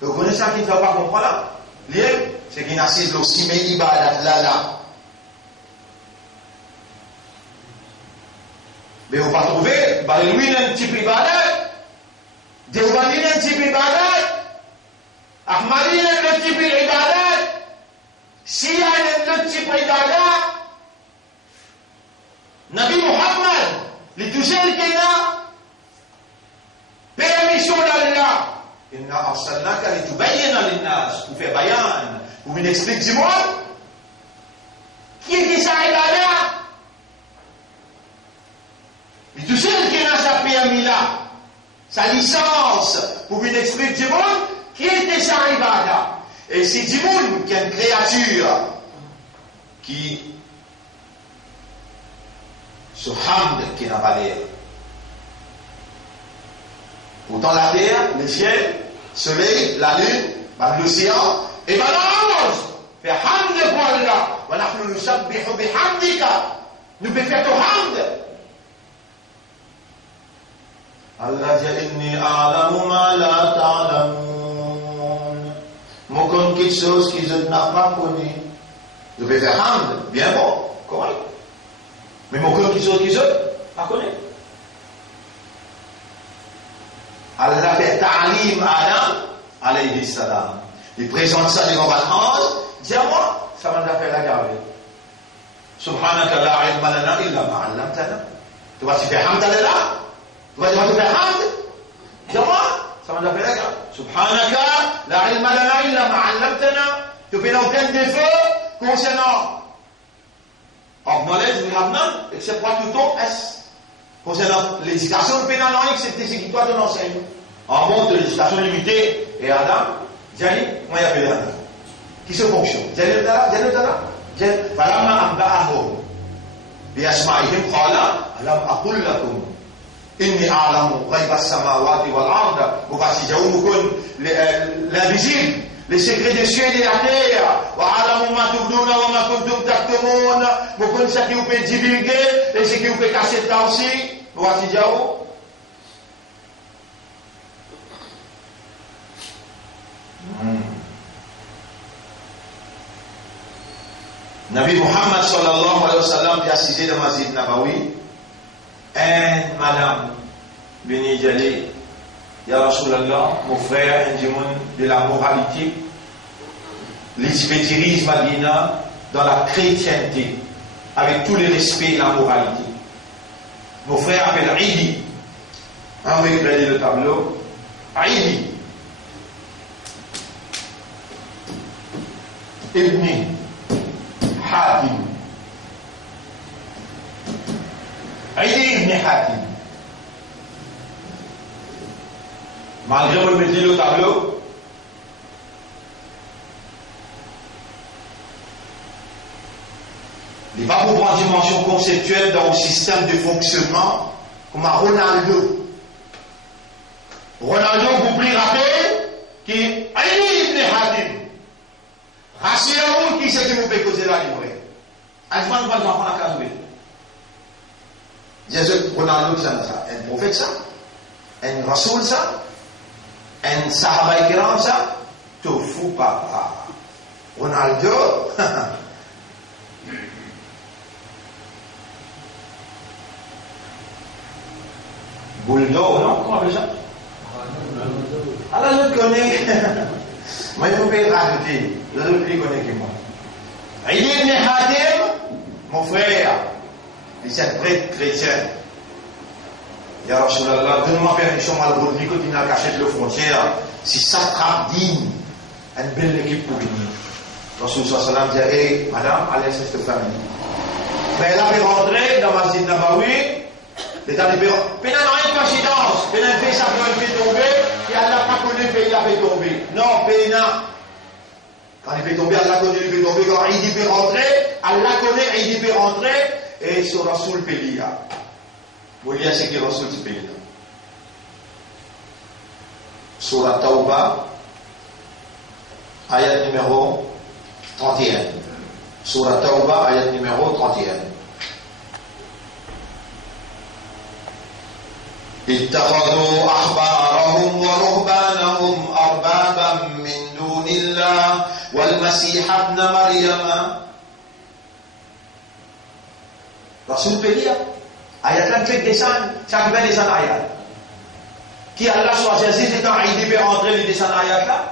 Vous connaissez ça qui ne fait pas comprendre là? C'est qu'il n'assiste aussi, mais ibadah là. Mais on va trouver, lui, il a un petit ibadah. Déwani, il a un petit ibadah. Ahmadi, il a un petit ibadah. Shia, il a un petit ibadah. Nabi Muhammad, les touchés, il est là. Permission d'Allah. Inna arsalnaka litubayyana linnas. Pour faire bayan, pour nous expliquer du monde. Qui est ça ibadah? Mais tu sais qu'il a sa PMI là, sa licence, pour une expliquer du monde, qui était sa ibadah. Et c'est du monde qui est une créature qui se hamd qui n'a pas l'air. Pourtant la terre, le ciel, le soleil, la lune, l'océan, et l'ange fait hamd pour Allah. Nous pouvons faire tout hamd. Allah dit inni a'lamu ma la ta'lamun. Moi connais quelque chose que je n'ai pas connu. Je vais faire hamd, bien bon, correct. Mais moi connais quelque chose que je n'ai pas connu. Allah fait ta'lim Adam alayhi salam. Il présente ça devant l'ange. Dis à moi, ça m'a fait la garder. Subhanaka la ilma lana illa ma 'allamtana. Tu vas te faire hamd là? Tu vas te faire hamd? Dis-moi, ça m'a fait la garde. Subhanaka, la ilma lana illa ma 'allamtana. Tu fais aucun défaut concernant knowledge, we have none, except what you taught us. Concernant l'éducation pénale, excepté ce qui toi te l'enseigne. En monde de l'éducation limitée, et Adam, Jali, moi il y a Adam. Qui se fonctionne? Jali Dala, فلما أنبأهم بأسمائهم قال ألم أقل لكم إني أعلم غيب السماوات والأرض. Vous passez, j'ai où l'invisible, les secrets des cieux et de la terre. Vous connaissez ce qui vous peut divulguer et ce qui vous peut cacher de temps aussi. Voici Diao. Nabi Muhammad sallallahu alayhi wa sallam a assisté dans Masjid Nabawi. Et madame Beni Djali, Ya Rasulallah, mon frère, un de la moralité, l'isbétirisme Madina dans la chrétienté, avec tous les respects et la moralité. Mon frère appelle Aïdi. On va éclairer le tableau. Aïdi. Ibni Hatim. Aïdi Ibni Hatim. Malgré le petit le tableau, il va pour prendre une dimension conceptuelle dans le système de fonctionnement comme à Ronaldo. Ronaldo, vous pouvez rappeler qui est Aïdi Ibn Hatim. Rassurez-vous qui c'est qui vous peut causer la livrée. Alphonse va nous apprendre à casser. Jésus, Ronaldo, c'est ça. Un prophète, ça. Un rasoul, ça. Un sahaba kiram, ça. Tofu papa. Ronaldo. Bouldo, non? Comment on appelle ça? Alors, je connais. Moi, je peux rajouter. Les autres, ils connaissent que moi. Aïdi Ibn Hatim, mon frère, il est prêtre chrétien. Ya Rasulallah, donne-moi permission, malgré lui, continuer à cacher les frontières. Si ça trappe digne, une belle équipe pour venir. Rasulullah sallam dit, hey, madame, allez, c'est cette famille. Mais elle avait rentré dans Masjid Nabawi. Les talibés, Pénan n'a une coïncidence. Pénan fait ça pour elle fait tomber, et elle n'a pas connu le pays, il a fait tomber. Non, Pénan. Quand il fait tomber, elle l'a connu, il fait tomber. Quand il fait rentrer, elle l'a connu, il fait rentrer, et sur Rasoul Pélia. Vous voyez ce que Rasoul Pélia. Sur la Tauba, ayat numéro 31. Sur la Tauba, ayat numéro 31. اتخذوا أحبارهم ورهبانهم أربابا من دون الله والمسيح ابن مريم. Rasul Pélia, ayat là fait descendre, chaque ben descend ayat. Qui Allah soit Jésus, c'est quand il devait entrer, il descend ayat là.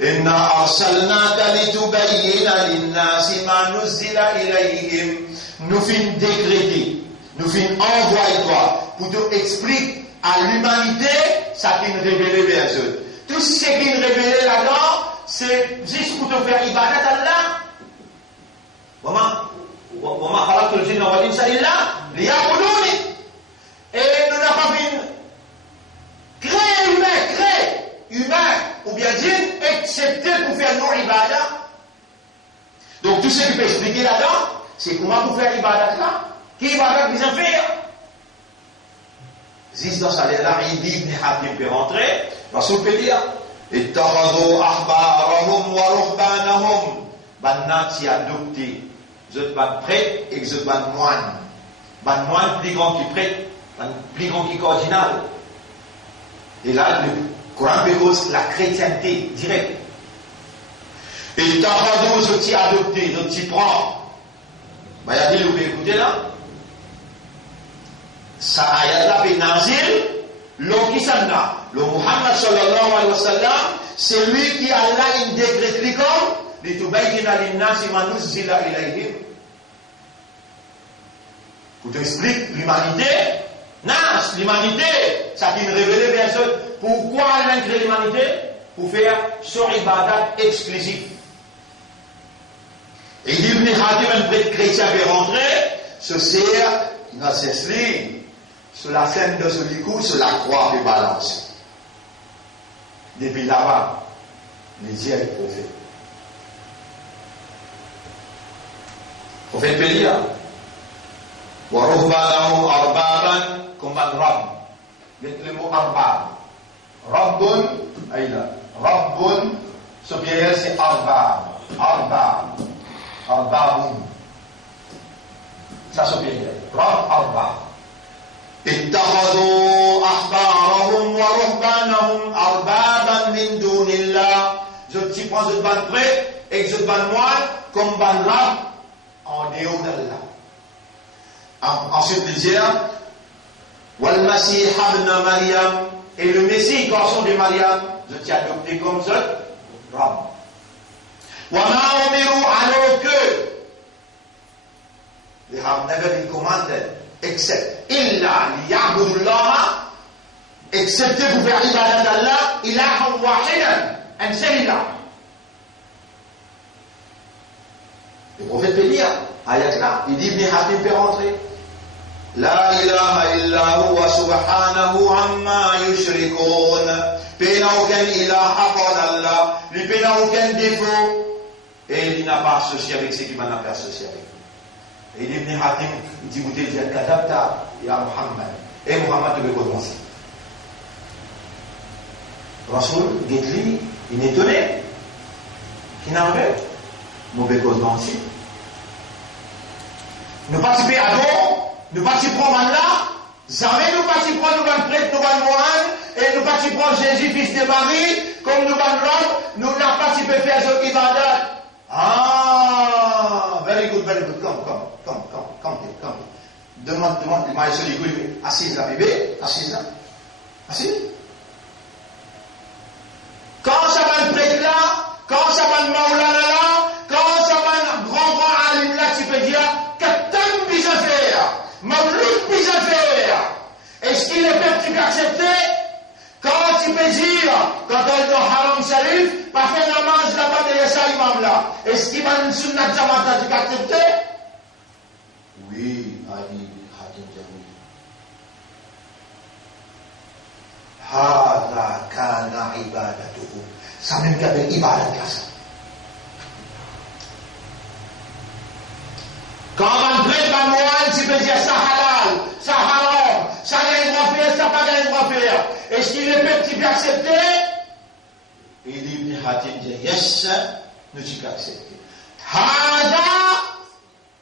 Inna arsalnaka litubayyina linnasi ma nuzzila ilayhim. Nous finissons décréter. Nous finissons envoyer toi pour te expliquer à l'humanité ce qui nous révèle vers eux. Tout ce qui nous révèle là-dedans, c'est juste pour te faire ibadat à Allah. Maman, khalaqtu al-jinna wal insa illa liya'buduni. Et nous n'avons pas vu créer humain, ou bien djinn, excepté pour faire nos ibadat. Donc tout ce qui peut expliquer là-dedans, c'est comment pour faire ibadat là. Qui va faire des affaires? Juste dans sa là, il dit Ibn Hatim peut rentrer, Rasoul peut dire Ittakhadhu ahbarahum wa ruhbanahum. Banat s'y adopté. Vous êtes ban prêtre et vous êtes ban moine. Ban moine plus grand qui prêtre, plus grand qui cardinal. Et là, le Coran cause la chrétienté directe. Ittakhadhu, vous êtes adopté, vous êtes prend. Il y a dit, vous pouvez écouter là. Ça ayat là fait nazil l'okisana le Muhammad sallallahu alayhi wa sallam c'est lui qui a là une décret comme litubayyina linnasi ma nuzzila ilayhim pour t'expliquer l'humanité nas l'humanité ça qui nous révèle vers eux pourquoi elle a créé l'humanité pour faire son ibadat exclusif et Ibn Hatim un prêtre chrétien veut rentrer se sert dans cette ligne sur la scène de ce licou, sur la croix de balance. Depuis là-bas, les dieux et prophètes. Prophète Pélia. Waruhbanahum arbaban kumban rab. Le mot arbab. Rabbun, aïla. Rabbun, ce pluriel c'est Arbab. Arbab. Arbabun. Ça c'est pluriel. Rabb, Arbab. اتخذوا أحبارهم ورهبانهم أربابا من دون الله. Je t'y prends de ban prêtre et je ban moine comme ban rab en dehors d'Allah. Ensuite il dit Wal Masih ibn Maryam, et le Messie garçon de Maryam, je t'y adopté comme je rab. Wa ma umiru, alors que they have never been commanded except illa liya'budullah, excepté pour faire l'ibadat d'Allah, ilahan wahidan, un seul ilah. Le prophète peut dire, ayat là, il dit Ibn Hatim peut rentrer. La ilaha illa huwa subhanahu amma yushrikun. Il n'a aucun ilah à part d'Allah, il n'a aucun défaut, et il n'a pas associé avec ce qu'il m'a pas associé avec. Et Ibn Hatim, il dit, vous dites, Kadabta, ya Muhammad. Et Muhammad devait commencer. Rasoul, Gatli, il est étonné. Qui n'a pas mauvais causement aussi. Nous participons à don, nous participons à Allah, jamais nous participons à nous prêtre, nous moine, et nous participons à Jésus, fils de Marie, comme nous Rome, nous n'avons pas participé à faire ce ibadat. Ah, very good, come. Demande, il m'a dit, assise là, bébé, assise là. Assise. Quand ça va le prêtre là, quand ça va le maoulana là, quand ça va le grand alim là, tu peux dire, qu'attends bis à faire, mauloud bis à faire. Est-ce qu'il est fait tu peux accepter? Quand tu peux dire, quand on est dans haram sharif, pas faire namaz là-bas de Yessa imam là, est-ce qu'il va une sunnat jamata tu peux accepter? Oui, a dit Hatim Jamoui. Hada kana ibadatuhum. Ça même qu'avec ibadat là ça. Quand on prête la moine, tu peux dire ça halal, ça haram, ça gagne droit faire, ça pas gagne droit faire. Est-ce qu'il est fait, tu peux accepter? Et Ibn Hatim dit yes, nous tu peux accepter. Hada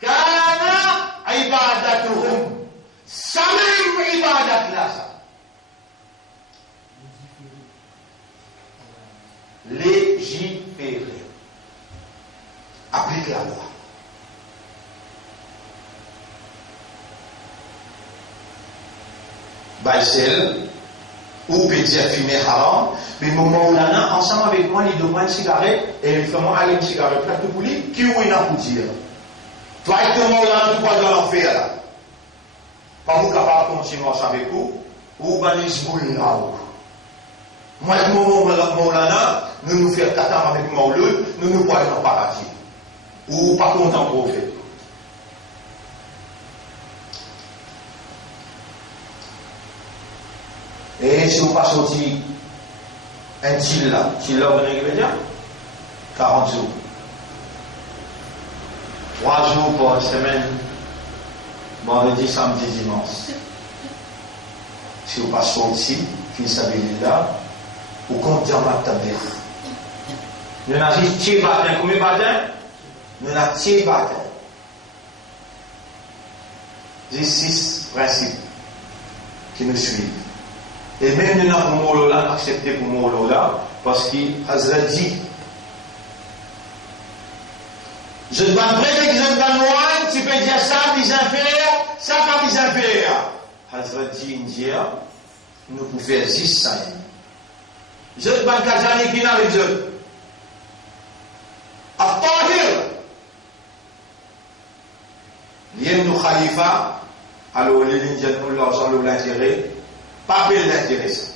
kana ibadatuhum. Ça même ibadat là ça. Légiférer. Applique la loi. Baïsel, ou peut dire fumer haram, mais mon Maulana, ensemble avec moi, il demande une cigarette, et il fait moi aller une cigarette là, tout pour lui, qui ou il n'a pour dire. Toi, avec ton Maulana, tu vas dans l'enfer là. Pas vous capable de continuer avec vous, ou banis boule là. Moi, avec mon Maulana, nous nous faisons katam avec Mauloud, nous nous voyons dans le paradis. Ou pas content pour vous faire. Et si vous pas sorti un til là, vous avez dire 40 jours. 3 jours par semaine, vendredi, samedi, dimanche. Si vous pas sorti, fils là, vous comptez en matin. Nous avons dit tiers matin, combien de matin? Nous avons tiers matin. J'ai 6 principes qui nous suivent. Et même nous avons pour Molola, accepté pour Molola, parce qu'il a dit je ne vais pas prêter que je ne vais pas loin, tu peux dire ça, mis à faire, ça, pas mis à faire. Hazrat dit India, nous pouvons faire 10 signes. Je ne vais pas cacher qui n'a avec eux. At-Tahir. L'Yem nous Khalifa, alors les Indiens nous l'argent, nous l'intérêt. Pas bien l'intéressant.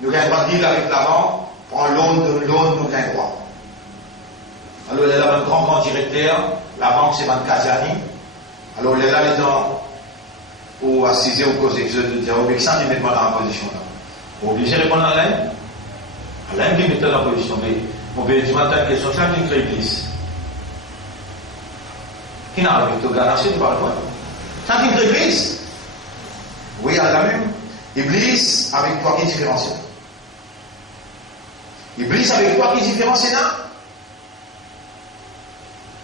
Nous avons pas dire avec la banque, prends l'onde, nous avons droit. Alors, il est là, un grand directeur, la banque c'est Mme Kazani. Alors, il est là, les gens, ou assisé au cause je de dire, avec ça, il met dans la position là. Obligé de répondre à l'aide. À l'aide, il met dans la position. Mais, on peut dire, une question, c'est une église. Qui n'a pas de ganache, tu parles quoi? C'est une église. Oui, à la même. Iblis avec toi qui est différencié. Iblis avec toi qui est différent, c'est là.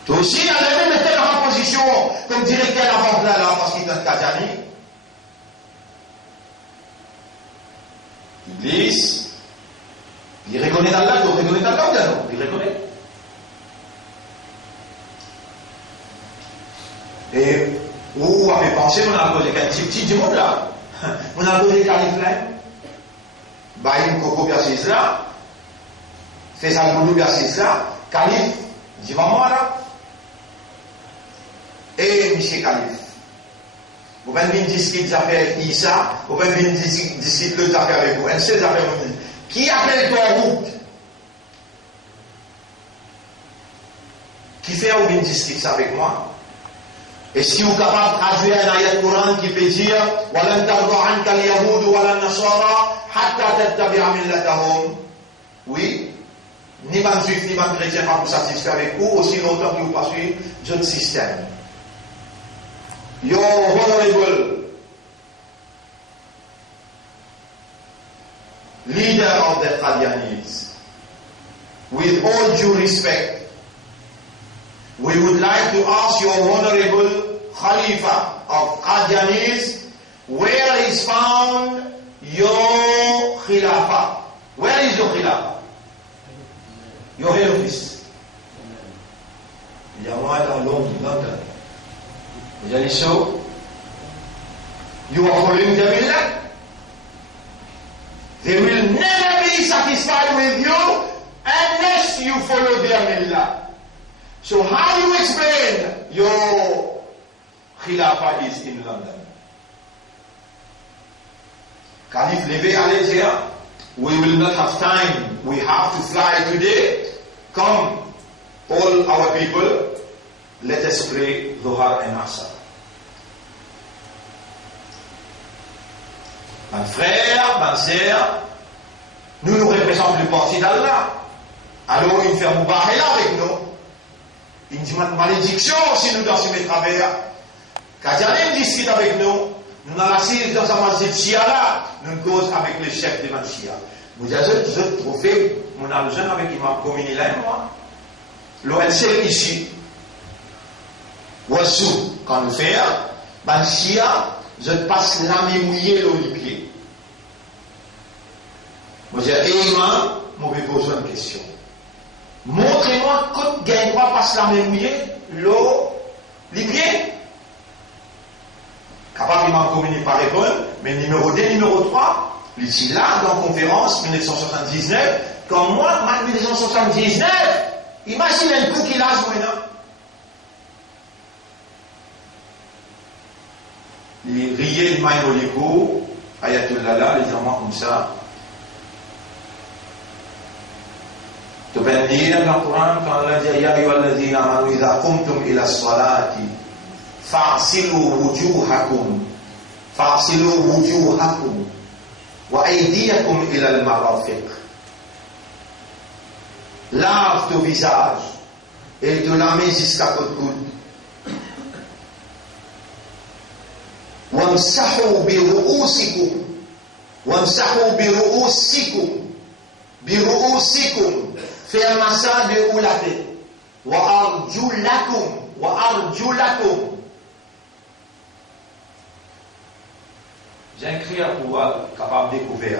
Toi aussi, à la même était en position comme directeur avant là, parce qu'il est un Kazani. Iblis, il reconnaît Allah, il reconnaît Allah, non? Il reconnaît. Et où avez pensé, on a posé qu'un petit du monde là. On a posé Calif là. Baïm Coco Biasis là. Faisal Boulou Biasis là. Calif, dis moi là. Et Michel Calif. Vous pouvez venir discuter des affaires Issa, vous pouvez venir discuter des affaires avec vous. Un seul affaire vous dit. Qui appelle ton route? Qui fait ou venir discuter ça avec moi? Et si vous êtes capable de traduire un ayat Coran qui peut dire وَلَنْ تَرْضَ عَنْكَ الْيَهُودُ وَلَا النَّصَارَى حَتَّى تَتَّبِعَ مِلَّتَهُم. Oui, ni ban juif ni ban chrétien pas vous satisfaire avec vous, aussi longtemps que vous pas suivre notre système. Your honorable leader of the Qadianis, with all due respect, we would like to ask your honorable Khalifa of Qadianis, where is found your Khilafah? Where is your Khilafah? Your head office. Il y a moins dans London. Vous allez so? You are following the Millah? They will never be satisfied with you unless you follow their Millah. So how do you explain your Khilafah is in London? Khalif Leve allait dire, we will not have time, we have to fly today. Come, all our people, let us pray Dhuhr and Asr. Mon frère, ma sœur, nous représentons le parti d'Allah. Alors il fait un moubarak là avec nous. Il dit une malédiction si nous dansons mes travers. Quand Jalim discute avec nous, nous avons assis dans un masjid Shia là, nous causons avec le chef de Manchia. Vous avez trouvé mon algène avec Imam Komini là et moi. L'ONC ici. Ouassou, quand nous faisons, Manchia, je passe la main mouillée au pied. Moi j'ai dit, Imam, moi j'ai posé une question. Montrez-moi quand gagne droit passe la main mouillée, l'eau, les pieds. Capable de m'en communiquer par répondre, mais numéro 2, numéro 3, ici là, dans la conférence 1979, comme moi, en 1979, imaginez un coup qu'il a ce moment. Il riait le maïm au léco, Ayatollah, légèrement comme ça. Tu peux dire dans le Coran, quand Allah dit Ya ayyuhalladhina amanu idha qumtum ila as-salati fa'silu wujuhakum wa aydiyakum ila al-marafiq. Lave ton visage et de la main jusqu'à côte coude. Wamsahu bi ru'usikum. Fait un massage de ou la tête. Wa arjulakum. J'ai écrit à pouvoir capable de découvrir.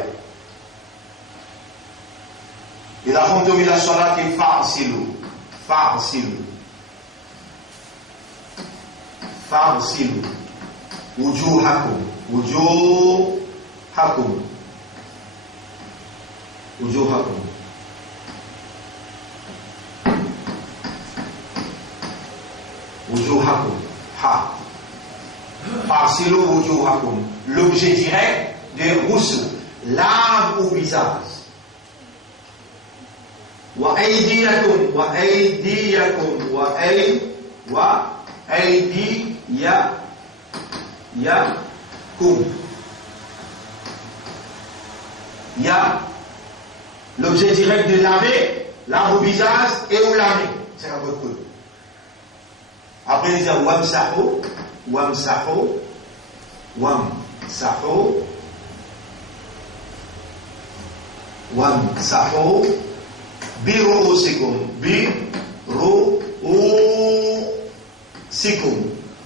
Il a fondu la salat et farsilu. Wujuhakum. Ha. Farsilu wujuhakum. L'objet direct de roussou. Lave au visage. Wa aydiyakum. L'objet direct de laver, lave au visage et au laver. C'est un peu cool. Après, il dit wamsahu. Biru'usikum. Biru'usikum.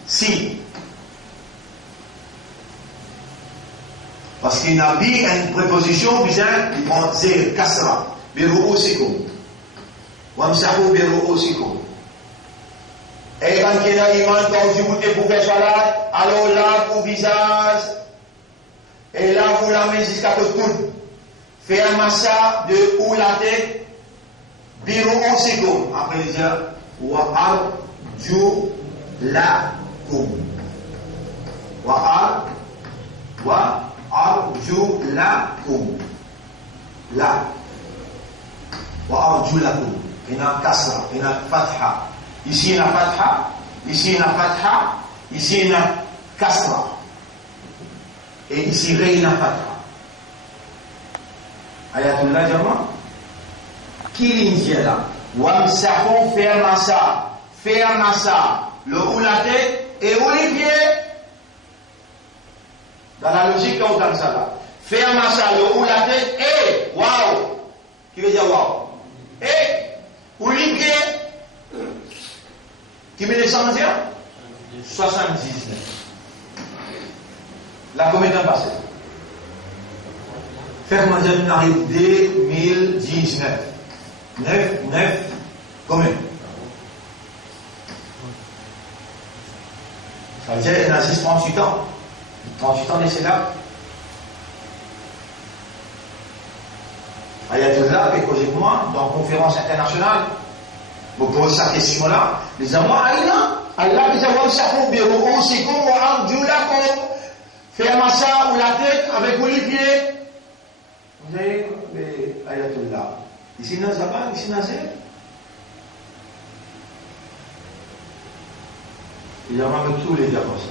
Si. Parce qu'il y a une préposition, il prend zir, kasra. Biru'usikum. Wamsahu biru'usikum. Et quand il y a iman, quand vous écoutez pour faire salat, alors là, vous visage. Et là, vous la mettez jusqu'à le coude. Fait un massa de ou la tête. Biru'usikum. Après, il dit wa'arjulakum. Wa'arjulakum. La. Wa'arjulakum. Il y a kasra, il y a fatha. Ici, il y a fatha. Ici, il y a fatha. Ici, il y a kasra. Et ici, il y a fatha. Ayatullah Jama. Qui l'indienne là? Wamsahu faire massa. Le ou la tête et ou les pieds. Dans la logique, on comme ça là. Faire massa, le ou la tête et waouh. Qui veut dire waouh? Et ou les pieds. Qui met les 100 dire 79. La combien de temps passé? Faire ma jeune arrive 2019. 9, combien? Ça veut dire qu'il y a 38 ans. 38 ans d'essai là. Ayatollah, avec moi, dans la conférence internationale, vous posez cette question-là, les amours, Allah, les amours, ça pour bureau, c'est comme faire massa ou la tête avec Olivier. Vous avez les Ayatollah. Ici, Nazaban, ici, Nazir. Il y a même tous les diapos.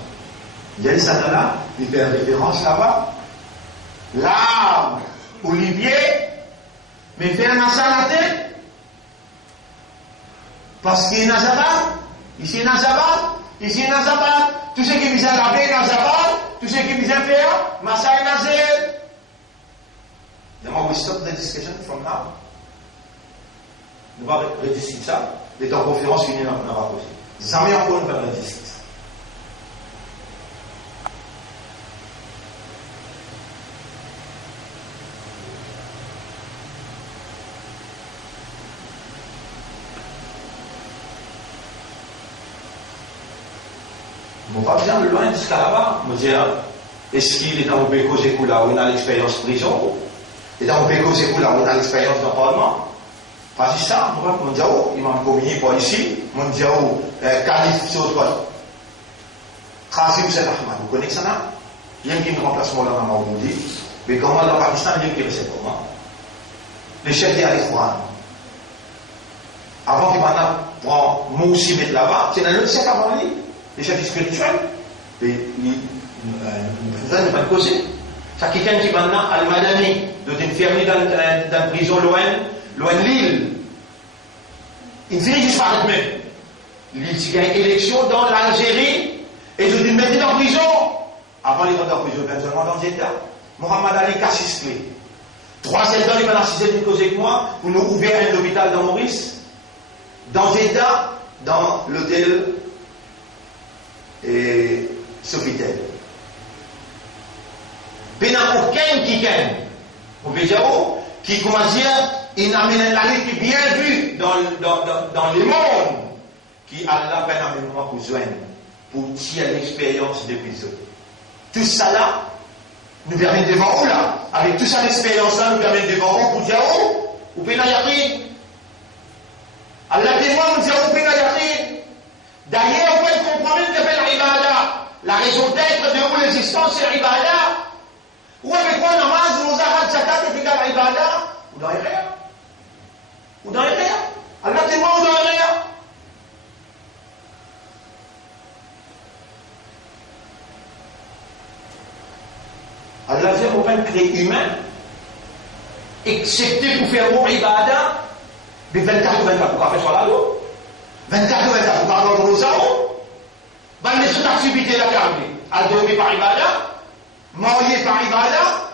Il y a les Sadala, il fait référence là-bas. L'arbre, Olivier, mais faire massa à la tête. Parce qu'il y a Nazaban, ici Nazaban, ici Nazaban. Tout ce qui vise à laver Nazaban, tout ce qui vise à faire, massa et Nazir. Now we stop the discussion from now. On va rediscuter ça. Les temps conférences finis on va poser. Jamais encore on va rediscuter. Bon, pas bien de loin jusqu'à là-bas. Me dire, est-ce qu'il est dans le Béco Zékoula où on a l'expérience prison? Et dans le Béco Zékoula où on a l'expérience dans le Parlement? Pas juste ça, mon Diao, il m'a communiqué pour ici, mon Diao, calife sur le poste. Khazim Said Ahmad, vous connaissez ça, non? Il y a qui me remplace moi là dans Maoumoudi, mais comment dans le Pakistan, il y a qui reste pour moi? Les chefs des Al-Quran. Avant qu'il prend moi aussi mettre là-bas, c'est un autre chef avant lui, les chefs spirituels, et vous allez pas causer. Ça, quelqu'un qui maintenant, Al-Madani, doit être fermé dans une prison loin de l'île. Il finit juste par être même. L'île, il y a une élection dans l'Algérie, et ils ont dû le mettre en prison. Avant, il rentre en prison, bien seulement dans l'État. Mohamed Ali Kassisklé. 3 ans, il va dans 6 ans causé avec moi, pour nous ouvrir un hôpital dans Maurice. Dans l'État, dans l'hôtel et Sofitel. Il n'y a aucun qui gagne. Vous pouvez dire, qui commence à dire, il a mis la lutte qui est bien vue dans le monde, qui a la peine à mémoire pour joindre, pour tirer l'expérience des prisons. Tout ça là, nous permet devant vous là. Avec toute cette expérience là, nous permet devant vous pour dire, vous pouvez la yaqin. Allah témoin nous dit, vous pouvez la yaqin. D'ailleurs, vous pouvez comprendre que fait l'ibada. La raison d'être de où l'existence c'est l'ibada. Ou avec quoi namaz, roza, zakat et fiqh l'ibada. Ou dans les rien. Ou dans les rien. Allah témoin ou dans les rien. Allah dit, on va créer humain, excepté pour faire mon ibada, mais 24 ou 24, pourquoi faire sur la loi 24 ou 24, pourquoi avoir le rosa les autres activités la carne, à dormir par ibada, manger par ibada,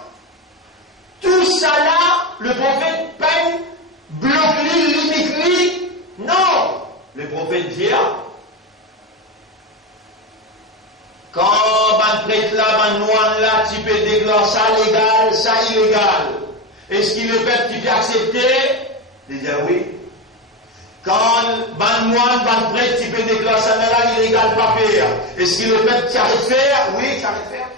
tout ça là, le prophète peine bloque tu peux déclarer ça légal, ça illégal. Est-ce que le peuple qui peut accepter? Il dit oui. Quand ban moine, ban prêtre, tu peux déclarer ça là, illégal, pas faire. Est-ce que le peuple t'arrête de faire? Oui, t'arrête de faire.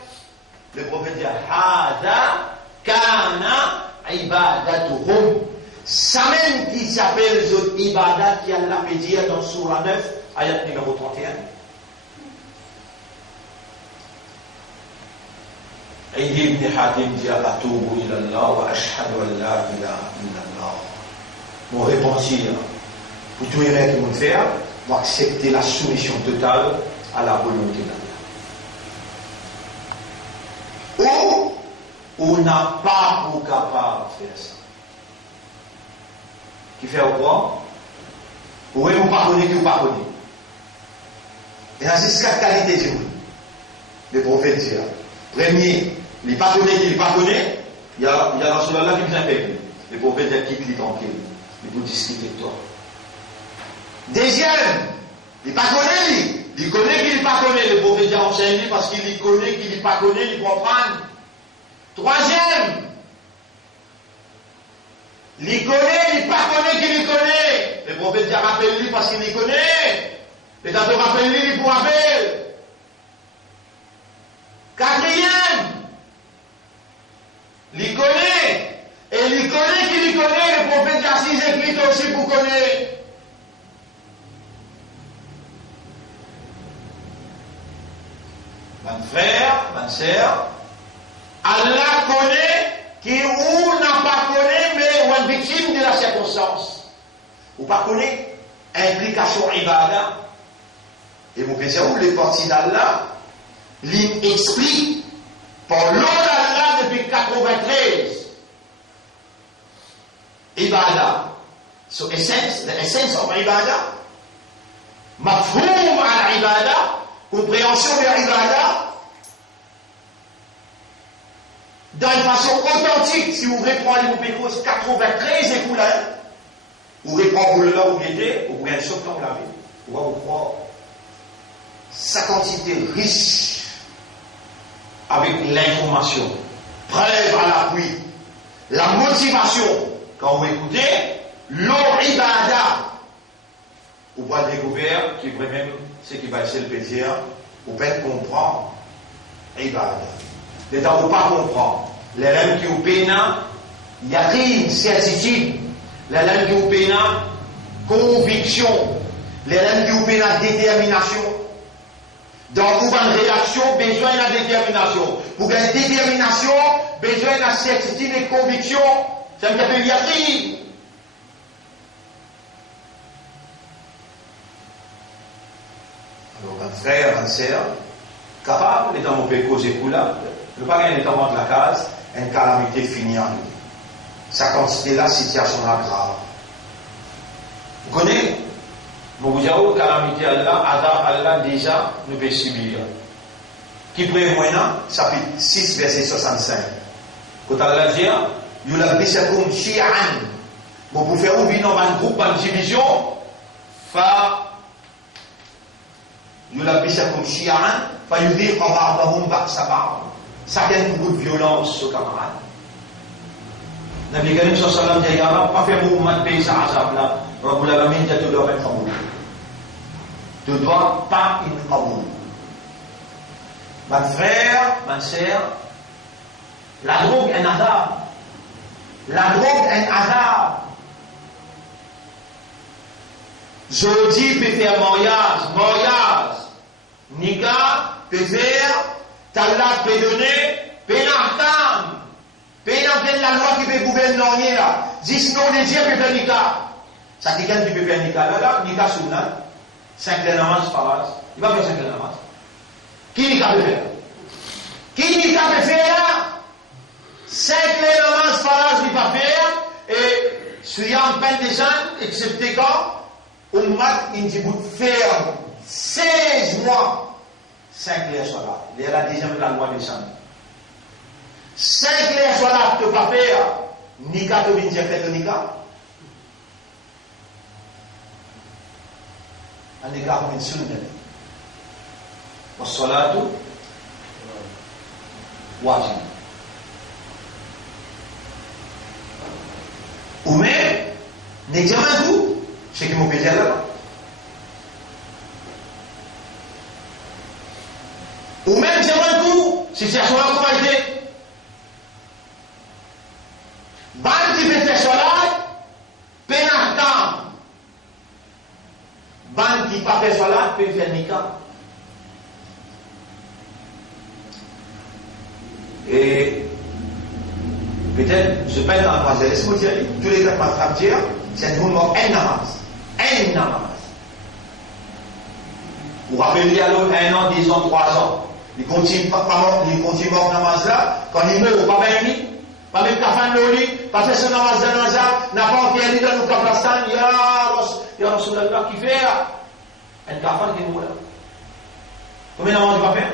Le prophète dit Hada kana ibadatuhum. Ça même qui s'appelle les autres ibadat qui Allah peut dire dans Surah 9, ayat numéro 31. Aïdi ibn Hatim dit Atoubu ilallah wa ashhadu an la ilaha illallah. Mon repentir pour tout les règles qui vont faire, pour accepter la soumission totale à la volonté d'Allah. Ou on n'a pas pour capable de faire ça. Qui fait quoi? Ou est-ce que vous pardonnez qui vous pardonnez? Et dans ces quatre qualités, c'est vous. Les prophètes disent. Premier, les pardonnés qui les pardonnent, il y a dans cela qui vous impègne. Les prophètes qui les tranquilles. Ils vous discutent de toi. Deuxième, les pardonnés, ils connaissent qui les pardonnent. Les prophètes enseignent parce qu'ils connaissent qui les pardonnent, ils comprennent. Troisième, les connaît, les pas connaît qui les connaît. Le prophète dit rappelle-lui parce qu'il les connaît. Et quand tu rappelles-lui, il vous rappelle. Quatrième, les connaît. Et les connaît qui les connaît. Le prophète dit assis écrit aussi pour connaître. Mon frère, ma sœur, Allah connaît qui ou n'a pas connu, mais ou est victime de la circonstance. Ou pas connaît implication ibada. Et mon père, où les parties d'Allah, l'explique par l'eau d'Allah depuis 93. Ibada. So essence, the essence of ibada. Mafhoum à l'ibada, compréhension de l'ibada. Dans une façon authentique, si vous reprenez les Pécos 93 et vous là, vous reprenez là où vous étiez, vous pouvez un saut dans la vie. Vous allez vous croire sa quantité riche avec l'information, preuve à l'appui, la motivation. Quand vous écoutez, l'ibada, vous pouvez découvrir qui vraiment ce qui va être le plaisir, vous pouvez comprendre l'ibada. Les temps où pas comprendre. Les rêves qui vous peinent, il y a une certitude. Les rêves qui vous peinent, conviction. Les rêves qui vous peinent, détermination. Dans une réaction, besoin de détermination. Pour une détermination, besoin de certitude et conviction. Ça me fait yaqin. Alors, mon frère, ma soeur, capable, les temps où on peut causer pour là, ne pas gagner dans la case, une calamité finie en nous. Ça considère la situation grave. Vous connaissez? Vous vous dites, calamité Allah, Adab Allah déjà, nous pouvons subir. Qui prévoit maintenant, chapitre 6, verset 65. Quand Allah dit, Yulabbisakum shi'an. Vous pouvez faire ouvrir dans un groupe, dans une division, Yulabbisakum shi'an, fa yudhiqa ba'dahum ba'sa ba'd. Ça a beaucoup de violence, aux camarades. Nabi Karim sallallahu alayhi wa sallam dit, ya Rab, pas faire mouvement de pays à Azab là. Rabbul Alamin dit, tu dois être kaboul. Tu dois pas être kaboul. Mon frère, ma sœur, la drogue est un azab. La drogue est un azab. Jodi peut faire mariage. Nika peut faire. T'Allah peut donner, pénartam. Pénartam la loi qui peut gouverner là. Dis non, les dieux peuvent faire Nika. Ça dit quelqu'un qui peut faire Nika là, Nika Sunnah. 5 namaz faraz. Il va faire 5 namaz. Qui Nika peut faire? Qui Nika peut faire? 5 namaz faraz il va faire. Et soyant peine des gens, excepté quand Ummat Indjibout ferme 16 mois. 5 les soirs. Il y a la deuxième la loi des saints. 5 les soirs, tu ne peux pas faire. Nika, tu viens faire le Nika. Un Nika, comme une sunnah. Au salatu. wajib. Ou même, n'examen tout, ce qui m'ont payé là-bas. Ou même, j'aimerais tout, si c'est sur la qualité. Ban qui fait solat, pénal. Ban qui pas fait solat, peut faire nika. Et peut-être, je pète en français, laisse-moi dire, tous les cas de dire, c'est un mouvement un namaz. Vous rappelez à l'autre 1 an, 10 ans, 3 ans. Il continue mort namaz là, quand il meurt, pas même lui, pas même kafan loli, pas fait son namaz là, n'a pas envie d'aller dans le kafastan, ya Rasulallah qui fait un kafan qui mourra. Combien de namaz il va faire?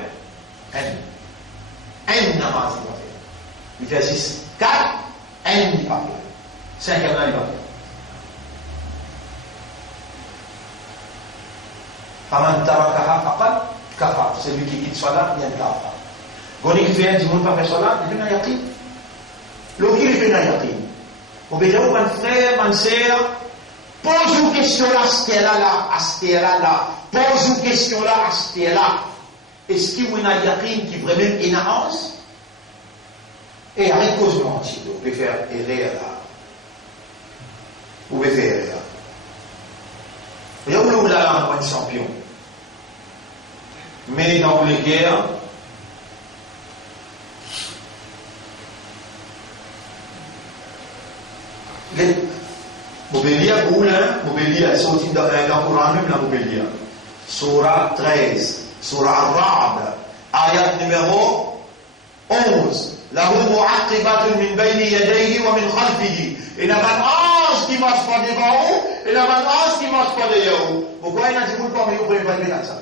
Un namaz il va faire. Il fait 6, 4, un il va faire. 5 il va faire. Faman tarakaha faqad kafar. Celui qui quitte salat, il y a un kafar. Quand il fait un dimanche pas faire salat, il fait un yaqin. L'autre il fait un yaqin. Vous pouvez dire, mon frère, ma sœur, pose une question là, à ce là. Pose une question là, à ce là. Est-ce qu'il y a un yaqin qui vraiment est n'avance? Et avec cause mentir, vous pouvez faire erreur là. Vous pouvez faire erreur. Il y a où là, un champion. Mais dans les guerres, vous pouvez lire, vous pouvez lire, sorti dans le Coran même, là, vous pouvez lire. Surah 13, Surah Ar-Ra'd, ayat numéro 11. له معقبات من بين يديه ومن خلفه. Il y a un ange qui marche pas devant vous, et il y a un ange qui marche pas derrière vous. Pourquoi il a dit vous ne pouvez pas mettre ça?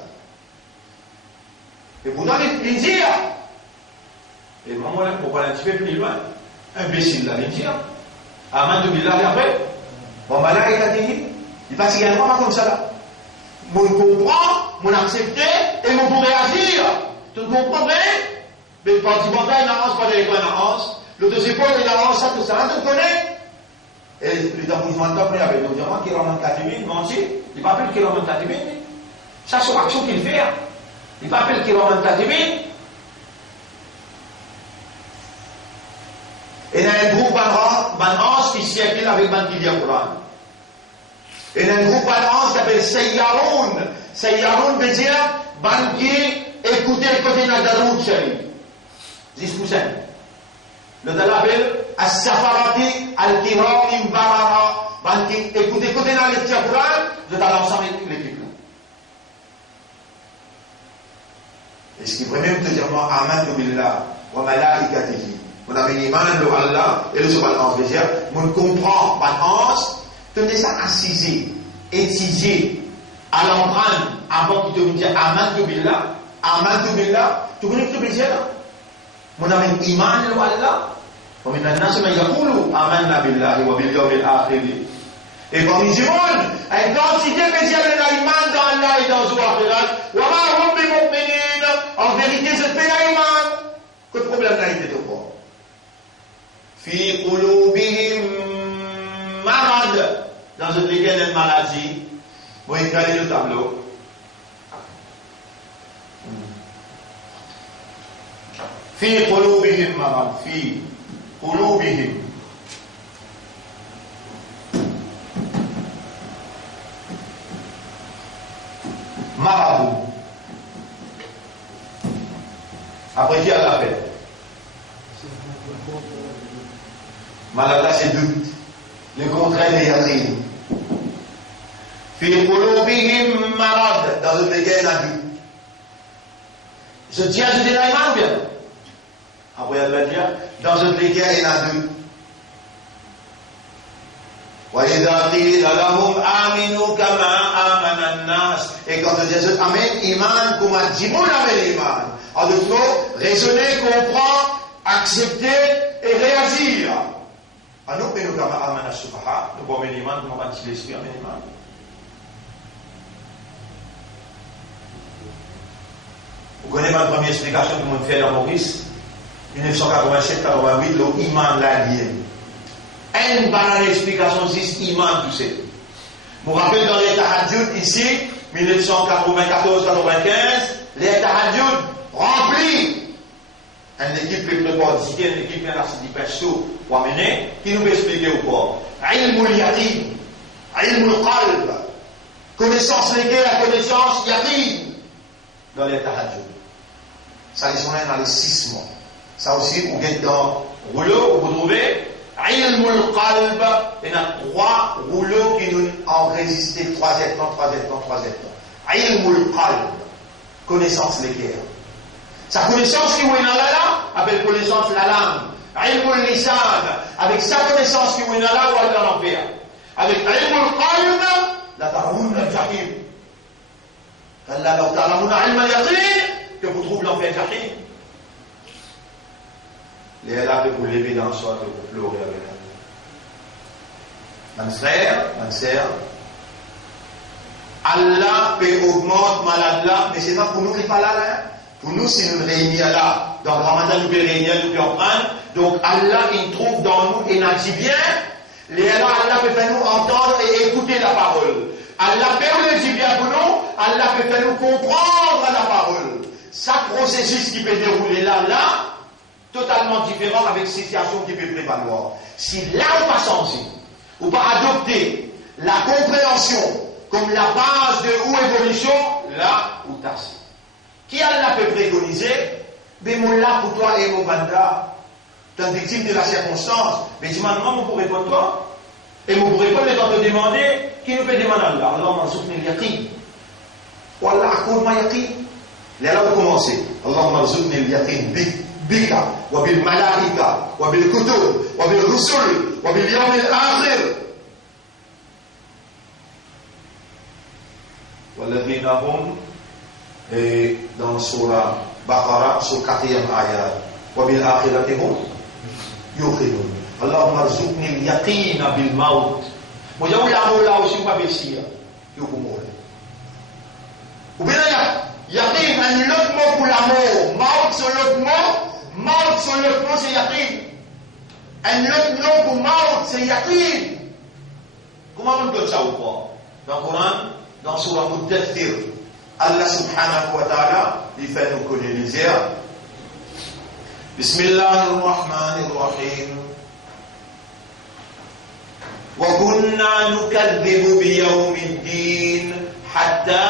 Et vous donnez l'India. Et moi, pour parler un petit peu plus loin, imbécile là, l'India. Aman de Billah après. Bon, bah là, il a dit, il passe également comme ça là. Mon comprend, mon accepter, et mon pour réagir. Tu comprends bien? Mais le parti bancaire, il n'avance pas derrière une avance. Le deuxième point, il avance ça, tout ça, tu connais. Et le temps où je m'entends, il y avait le diamant qui remonte 4 000, menti. Il ne pas plus qu'il remonte 4 000. Ça, c'est l'action qu'il fait. Il ne pas plus qu'il remonte 4 000. Et il y a un groupe d'anges qui circule avec ban qui lit le Coran. Et il y a un groupe d'anges qui s'appelle Sayyaroun. Sayyaroun veut dire ban qui écoutez le côté de la Daroud, chérie. 10%. Le dalabel, as-safarati, al-kiram, barara, banking, écoutez dans le Coran, vous êtes à l'ensemble de l'équipe là. Et ce qui pourrait même te dire, moi, amantu billah, wa malaikatihi. On a mis iman le Allah, et le soir l'ange veut dire, on comprend, l'ange, tenez ça assisé, étudié, à l'emprunter, avant qu'il te dise, amantu billah, tu connais ce que tu veux dire là? Mon ami iman lo Allah, ومن الناس من يقول آمنا بالله وباليوم الآخر. Et parmi les monde, une quantité spéciale d'iman dans Allah et dans l'akhirat. وما هم بمؤمنين. En vérité, c'est pas l'iman. Quel problème là était de quoi? في قلوبهم مرض. Dans une lesquelles une maladie. Vous regardez le tableau. في قلوبهم مرض في قلوبهم مرض. Après qui a la paix? Malade c'est doute. Le contraire est yaqin. في قلوبهم مرض. Dans une lesquelles il y a doute. Je tiens à dire l'iman ou bien? Après, elle va dire, dans une léguerre, il y en a deux. وَإِذَا قِيلَ لَهُمْ آمِنُوا كَمَا آمَنَ النَّاسِ. Et quand on dit Amen, iman, comme a dit, mon amen, iman. En d'autres mots, raisonner, comprendre, accepter et réagir. Ah non, mais nous, comme amen, as-sufaha, nous, comme iman, comme on dit l'esprit, amen, iman. Vous connaissez ma première explication que je fais dans Maurice? 1987-88, le iman l'a lié. Une bonne explication, c'est iman tout ça. Je me rappelle dans les tahajjud ici, 1994-95, les tahajjud remplis. Une équipe qui prépare une équipe qui a dit perso pour amener, qui nous peut expliquer ou pas. Ilmul yaqin, ilmul qalb, connaissance légale, la connaissance yaqin dans les tahajjud. Ça les sont dans les 6 mois. Ça aussi, vous êtes dans le rouleau, vous trouvez ilmul qalb, il y a 3 rouleaux qui nous ont résisté 3 ans. Ilmul qalb, connaissance légale. Sa connaissance qui est là, avec connaissance la langue. Ilmul lisan, avec sa connaissance qui est là, ou dans l'enfer. Avec ilmul qalb, la ta'oun al-jahim. Allah ta'ala ilm al-yaqin, que vous trouvez l'enfer jahim. Les là de vous lever dans le soir, de vous pleurer avec elle. Mon frère, ma sœur, Allah peut augmenter malade là, mais c'est pas pour nous qui parlons là. Pour nous, si nous réunissons là, dans le Ramadan, nous pouvons réunir, nous pouvons prendre. Donc Allah, il trouve dans nous et nous dit bien. Les Allah peut faire nous entendre et écouter la parole. Allah peut nous dire bien pour nous, Allah peut faire nous comprendre la parole. Chaque processus qui peut dérouler là, totalement différent avec situation qui peut prévaloir. Si là on pas changé, ou pas adopter la compréhension comme la base de ou évolution, là où t'as. Qui Allah peut préconiser, mais mon là pour toi et mon banda, tu es victime de la circonstance, mais dis maintenant, on pourrait répondre toi, et on pourrait répondre quand te demander, qui nous peut demander Allah, Allah m'a soutenu le yaqin. Wallah, accorde-moi yaqin. Là, on commence. Allah m'a soutenu le yaqin, bika, wa bil malaika, wa bil kutub, wa bil rusul, wa bil yawm al-akhir. والذين هم dans Surah Baqarah, sur 4e ayat. وَبِالْآخِرَةِ هُمْ يُوقِنُونَ اللهم ارزقني اليقين بالموت. Moi, j'ai l'amour là aussi, pas Bessia. Ou bien, yaqin, un autre mot pour l'amour. Maut, c'est l'autre mot. Maut, c'est l'autre mot, c'est yaqin. Un autre nom pour maut, c'est yaqin. Comment on peut ça ou pas? Dans le Coran, dans Surah Muddathir, Allah subhanahu wa ta'ala, il fait nous connaître. Bismillahirrahmanirrahim. Wa kunna nukadhibu bi yawmiddin hatta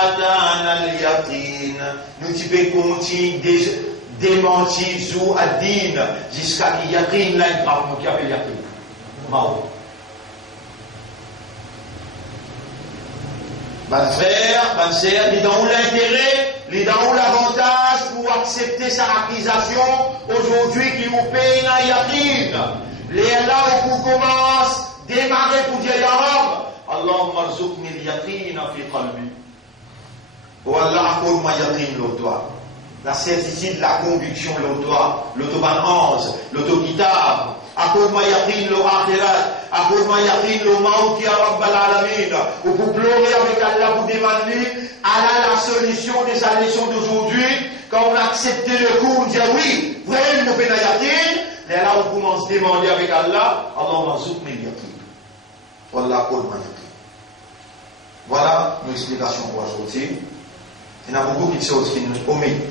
atana al-yaqin. Nous devons continuer démentir zou ad-din jusqu'à qu'il yaqin là il parle qui appelle yaqin. Maou. Mon frère, ma sœur, il est dans l'intérêt, il est dans l'avantage pour accepter sa accusation aujourd'hui qui vous paye un yaqin. Les là où vous commencez, démarrer pour dire ya Rab, Allahumma rzuqni al-yaqin fi qalbi. Oh Allah, accorde-moi yaqin l'autoir. La certitude, la conviction l'autoir, l'autoban 11, l'autokitab. Accorde-moi yaqin l'akhirat. Accorde-moi yaqin le maut ya Rabbal alamin. Ou pour pleurer avec Allah pour demander Allah la solution des leçons d'aujourd'hui. Quand on a accepté le coup, on dit oui, vraiment nous faisons yaqin. Et là on commence à demander avec Allah, Allah m'a soutenu yaqin. Wallah accorde-moi yaqin. Voilà nos explications pour aujourd'hui. Il y en a beaucoup qui sont qui nous omettent.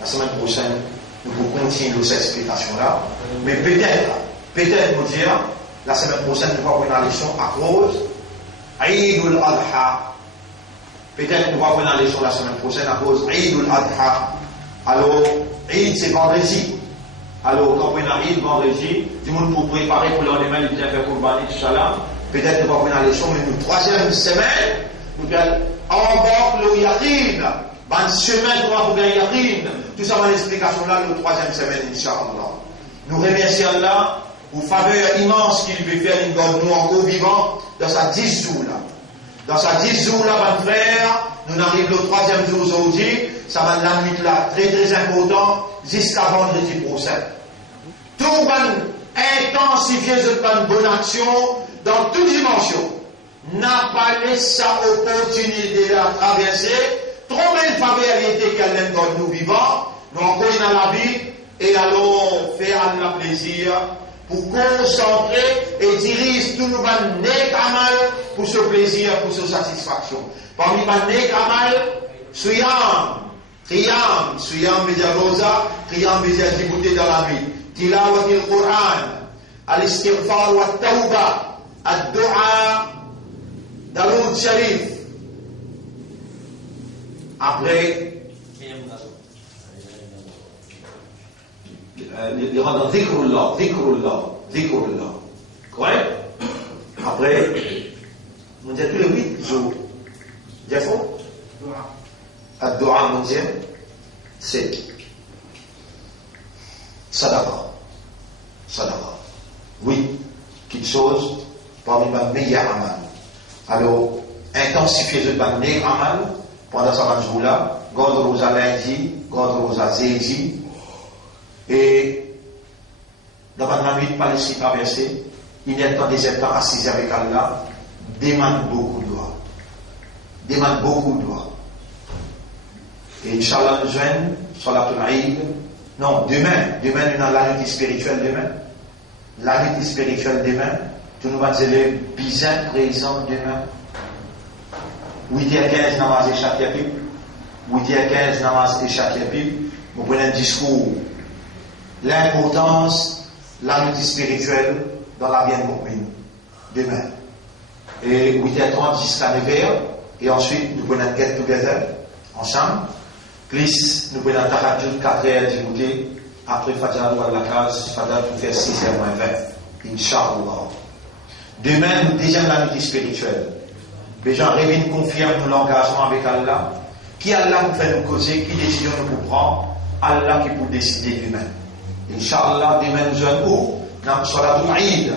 La semaine prochaine, nous allons continuer cette explication-là. Mais peut-être nous dire, la semaine prochaine, nous allons prendre la leçon à cause Eidul Adha. Peut-être nous allons prendre la leçon la semaine prochaine à cause Eidul Adha. Alors, Eid c'est vendredi. Alors, quand on prend Eid vendredi, du monde pour préparer pour le lendemain, il vient faire pour le bani, Inch'Allah. Peut-être nous allons prendre la leçon, mais nous, 3e semaine, nous allons embarquer le yaqin. Bonne semaine pour gagner yaqin. Tout ça, mon explication là, le 3e semaine, Inch'Allah. Nous remercions Allah pour faveur immense qu'il veut faire une garde nous encore vivants dans sa 10 jours là. Dans sa 10 jours là, mon frère, nous arrivons le 3e jour aujourd'hui. Ça va la nuit là, très très important, jusqu'à vendredi prochain. Tout va intensifier cette bonne action dans toute dimension. N'a pas laissé sa opportunité de la traverser. Trop belle faveur était qu'elle aime dans nous vivants. Nous encore dans la vie. et allons faire Allah plaisir pour concentrer et diriger tout nous mal pour ce plaisir, pour ce satisfaction. Parmi les mal, Suyam veut dire rosa, Qiyam veut dire débouter dans la nuit. Tilawat al-Quran, al-istighfar wa tawba, ad-du'a, Daroud Sharif. Après, il rentre dans Dhikrullah. Correct? Après, on dit tous les 8 jours. J'ai faux? Ad-Dua, mon Dieu, c'est Sadaqa. Oui, quelque chose parmi mes meilleurs amal. Alors, intensifier ce meilleur amal pendant ce jour-là, God Rosa lundi, God Rosa jeudi, et dans la nuit de Palestine traversée, il y a tant des temps assis avec Allah, demande beaucoup de doigts. Et Inch'Allah, nous joignons, Salatul Eid. Non, demain, nous avons la nuit spirituelle demain. La nuit spirituelle demain, tout nous va dire le bizarre présent demain. 8h15, namaz et chaque Bible. 8h15, namaz et chaque Bible. Vous prenez un discours. L'importance, la nuit spirituelle dans la vie mu'min. Demain. Et 8h30 jusqu'à 9h. Et ensuite, nous prenons un get together, ensemble. Plus, nous prenons un tahajjud 4h du goûter. Après Fajr ou la case, Fajr pour faire 6h moins 20. Inch'Allah. Demain, nous déjà la nuit spirituelle. Les gens reviennent confirment l'engagement avec Allah. Qui Allah nous fait nous causer, qui décision nous pour prendre, Allah qui peut décider lui-même. Inch'Allah, demain nous allons où? Dans Salatul Eid.